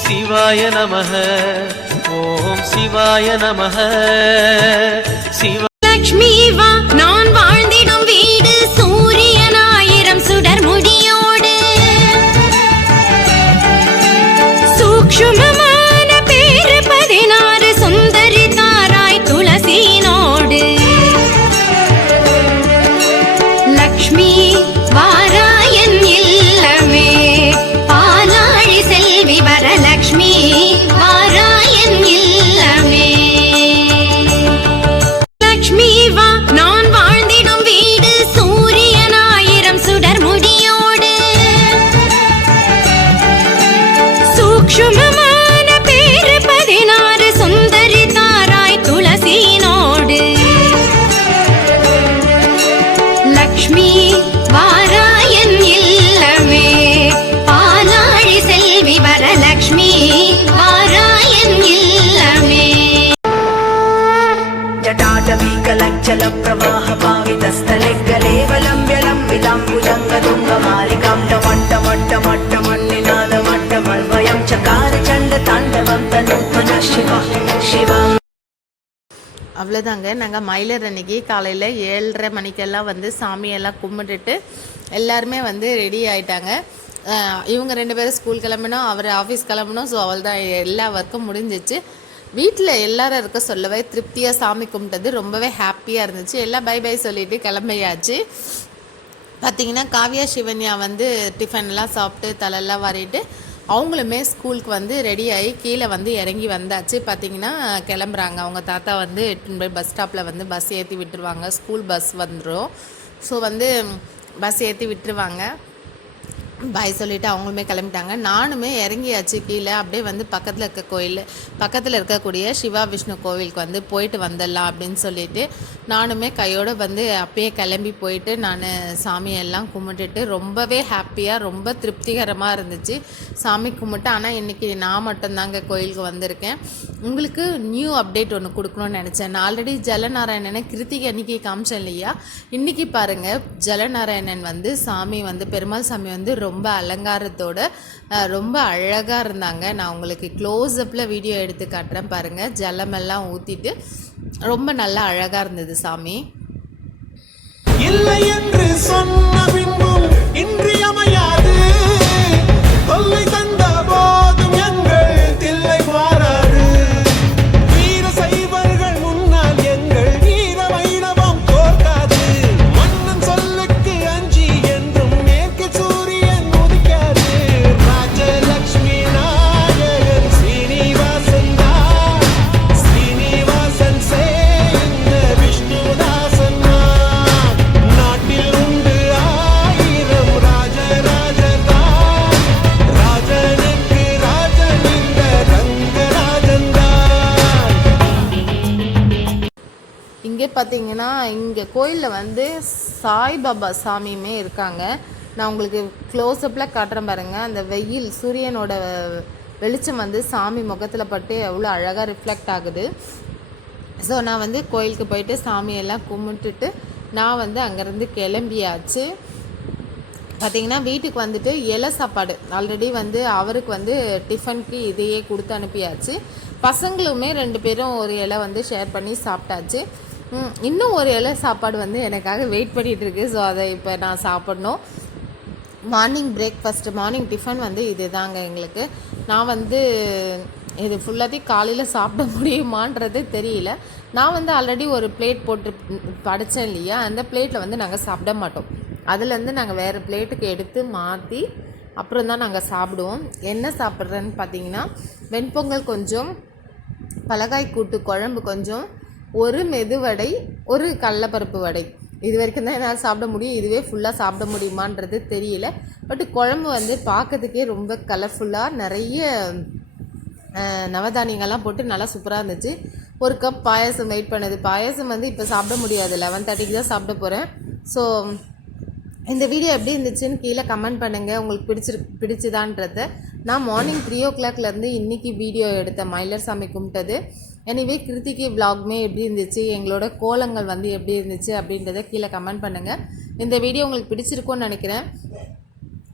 சிவாய நமக, ஓம் சிவாய நமக. லக்ஷ்மி வா, நான் வாழ்ந்திடும் வீடு சூரியன் 1000 சுடர் முடியோடு, சூக்ஷ்மமான பேரு 16 சுந்தரி தாராய் துளசினோடு. லக்ஷ்மி வாராயன் இல்லமே, பாலாழி செல்வி வரலக்ஷ்மி வாராயன் இல்லமே. லக்ஷ்மி வா, நான் வாழ்ந்திடும் வீடு சூரியன் 1000 சுடர் முடியோடு, சூக்ஷ்மமான பேரு 16 சுந்தரி தாராய் துளசினோடு. லக்ஷ்மி வாராயன் இல்லமே, பாலாழி செல்வி வரலக்ஷ்மி வாராயன் இல்லமே. जटाटवीकलज्जल प्रवाह पावितस्थले गलेवलम्ब्यलं विलाम्बुजङ्गतुङ्गमालिकां टमट्टमट्टमट्टमन्निनादमट्टमल्वयं चकार चण्डताण्डवं तनूत्मनः शिवा. அவ்வளோதாங்க. நாங்கள் மயிலர் அன்னைக்கு காலையில் 7:30 மணிக்கெல்லாம் வந்து சாமியெல்லாம் கும்பிட்டுட்டு எல்லாருமே வந்து ரெடி ஆகிட்டாங்க. இவங்க 2 பேரும் ஸ்கூல் கிளம்பணும், அவர் ஆஃபீஸ் கிளம்பணும். ஸோ அவள் தான் எல்லா ஒர்க்கும் முடிஞ்சிச்சு. வீட்டில் எல்லாரும் இருக்க சொல்லவே திருப்தியாக சாமி கும்பிட்டது ரொம்பவே ஹாப்பியாக இருந்துச்சு. எல்லாம் பை பை சொல்லிவிட்டு கிளம்பியாச்சு. பார்த்திங்கன்னா காவியா சிவன்யா வந்து டிஃபன்லாம் சாப்பிட்டு தலையெல்லாம் வாரிட்டு அவங்களுமே ஸ்கூலுக்கு வந்து ரெடி ஆகி கீழே வந்து இறங்கி வந்தாச்சு. பார்த்திங்கன்னா கிளம்புறாங்க. அவங்க தாத்தா வந்து பஸ் ஸ்டாப்பில் வந்து பஸ் ஏற்றி விட்டுருவாங்க. ஸ்கூல் பஸ் வந்துடும். ஸோ வந்து பஸ் ஏற்றி விட்டுருவாங்க. பாய் சொல்லிவிட்டு அவங்களுமே கிளம்பிட்டாங்க. நானுமே இறங்கியாச்சு கீழே. அப்படியே வந்து பக்கத்தில் இருக்கக்கூடிய சிவா விஷ்ணு கோவிலுக்கு வந்து போயிட்டு வந்துடலாம் அப்படின்னு சொல்லிட்டு நானுமே கையோடு வந்து அப்பயே கிளம்பி போயிட்டு நான் சாமியெல்லாம் கும்பிட்டுட்டு ரொம்பவே ஹாப்பியாக ரொம்ப திருப்திகரமாக இருந்துச்சு சாமி கும்பிட்டு. ஆனால் இன்றைக்கி நான் மட்டும்தாங்க கோயிலுக்கு வந்திருக்கேன். உங்களுக்கு நியூ அப்டேட் ஒன்று கொடுக்கணும்னு நினச்சேன். நான் ஆல்ரெடி ஜலநாராயணனை கிருத்திகை அன்றைக்கி காமிச்சேன் இல்லையா. இன்றைக்கி பாருங்கள், ஜலநாராயணன் வந்து சாமி வந்து பெருமாள் சாமி வந்து ரொம்ப அலங்காரத்தோட ரொம்ப அழகாக இருந்தாங்க. நான் உங்களுக்கு க்ளோஸ்அப்பில் வீடியோ எடுத்து காட்டுறேன் பாருங்கள். ஜலமெல்லாம் ஊற்றிட்டு ரொம்ப நல்லா அழகாக இருந்தது சாமி. இல்லை என்று சொன்ன பின்பும் இன்றியமையாது, தொல்லை தந்த போதும் எங்கள் தில்லை மாறாது. வீர சைவர்கள் முன்னால் எங்கள் பார்த்தீங்கன்னா இங்கே கோயிலில் வந்து சாய்பாபா சாமியுமே இருக்காங்க. நான் உங்களுக்கு க்ளோஸ்அப்பில் காட்டுறேன் பாருங்கள். அந்த வெயில் சூரியனோட வெளிச்சம் வந்து சாமி முகத்தில் பட்டு எவ்வளோ அழகாக ரிஃப்ளெக்ட் ஆகுது. ஸோ நான் வந்து கோயிலுக்கு போயிட்டு சாமியெல்லாம் கும்பிட்டுட்டு நான் வந்து அங்கேருந்து கிளம்பியாச்சு. பார்த்திங்கன்னா வீட்டுக்கு வந்துட்டு இலை சாப்பாடு ஆல்ரெடி வந்து அவருக்கு வந்து டிஃபனுக்கு இதையே கொடுத்து அனுப்பியாச்சு. பசங்களுமே 2 பேரும் ஒரு இலை வந்து ஷேர் பண்ணி சாப்பிட்டாச்சு. இன்னும் ஒரு இலை சாப்பாடு வந்து எனக்காக வெயிட் பண்ணிகிட்டு இருக்கு. ஸோ அதை இப்போ நான் சாப்பிட்ணும். மார்னிங் பிரேக்ஃபாஸ்ட்டு மார்னிங் டிஃபன் வந்து இது தாங்க எங்களுக்கு. நான் வந்து இது ஃபுல்லாத்தையும் காலையில் சாப்பிட முடியுமான்றது தெரியல. நான் வந்து ஆல்ரெடி ஒரு பிளேட் போட்டு படித்தேன் இல்லையா, அந்த பிளேட்டில் வந்து நாங்கள் சாப்பிட மாட்டோம். அதுலேருந்து நாங்கள் வேறு பிளேட்டுக்கு எடுத்து மாற்றி அப்புறம் தான் நாங்கள் சாப்பிடுவோம். என்ன சாப்பிட்றேன்னு பார்த்தீங்கன்னா வெண்பொங்கல் கொஞ்சம், பலகாய் கூட்டு குழம்பு கொஞ்சம், ஒரு மெதுவடை, ஒரு கடலப்பருப்பு வடை. இது வரைக்கும் தான் என்னால் சாப்பிட முடியும். இதுவே ஃபுல்லாக சாப்பிட முடியுமான்றது தெரியல. பட் குழம்பு வந்து பார்க்கறதுக்கே ரொம்ப கலர்ஃபுல்லாக நிறைய நவதானியங்கள்லாம் போட்டு நல்லா சூப்பராக இருந்துச்சு. ஒரு கப் பாயாசம் வெயிட் பண்ணுது. பாயாசம் வந்து இப்போ சாப்பிட முடியாது, 11:30க்கு தான் சாப்பிட போகிறேன். ஸோ இந்த வீடியோ எப்படி இருந்துச்சுன்னு கீழே கமெண்ட் பண்ணுங்கள். உங்களுக்கு பிடிச்சுதான்றத. நான் மார்னிங் 3 o'clockலேருந்து இன்றைக்கி வீடியோ எடுத்தேன், மயிலர் சாமி கும்பிட்டது. எனிவே கிருத்திகை விலாகுமே எப்படி இருந்துச்சு, எங்களோட கோலங்கள் வந்து எப்படி இருந்துச்சு அப்படின்றத கீழே கமெண்ட் பண்ணுங்கள். இந்த வீடியோ உங்களுக்கு பிடிச்சிருக்கும்னு நினைக்கிறேன்.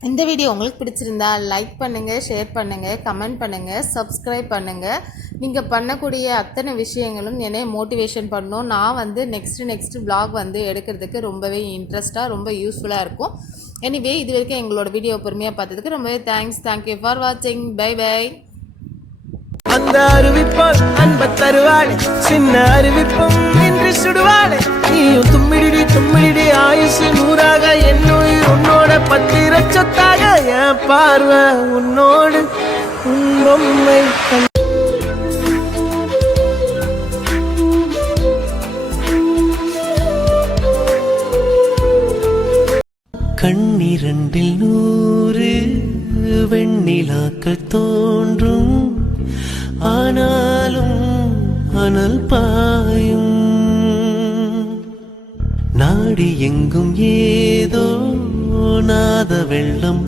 இந்த வீடியோ உங்களுக்கு பிடிச்சிருந்தா லைக் பண்ணுங்கள், ஷேர் பண்ணுங்கள், கமெண்ட் பண்ணுங்கள், சப்ஸ்கிரைப் பண்ணுங்கள். நீங்கள் பண்ணக்கூடிய அத்தனை விஷயங்களும் என்னை மோட்டிவேஷன் பண்ணணும். நான் வந்து நெக்ஸ்ட்டு vlog வந்து எடுக்கிறதுக்கு ரொம்பவே இன்ட்ரெஸ்ட்டாக ரொம்ப யூஸ்ஃபுல்லாக இருக்கும். எனிவே இது வரைக்கும் எங்களோட வீடியோ பொறுமையாக பார்த்ததுக்கு ரொம்பவே தேங்க்யூ ஃபார் வாட்சிங். Bye bye. அந்த அறிவிப்பால் அன்ப தருவாளே, சின்ன அறிவிப்பும் இன்று சுடுவாளே. நீயும் தும்மிடி ஆயுசு 100ஆக, என்னுயிர் உன்னோட 10 சொத்தாக. என் பார்வை உன்னோடு உன் பொம்மை கண்ணிரண்டில் 100 வெண்ணிலாக்கள் தோன்றும், ஆனாலும் அனல் பாயும். நாடி எங்கும் ஏதோ நாத வெள்ளம்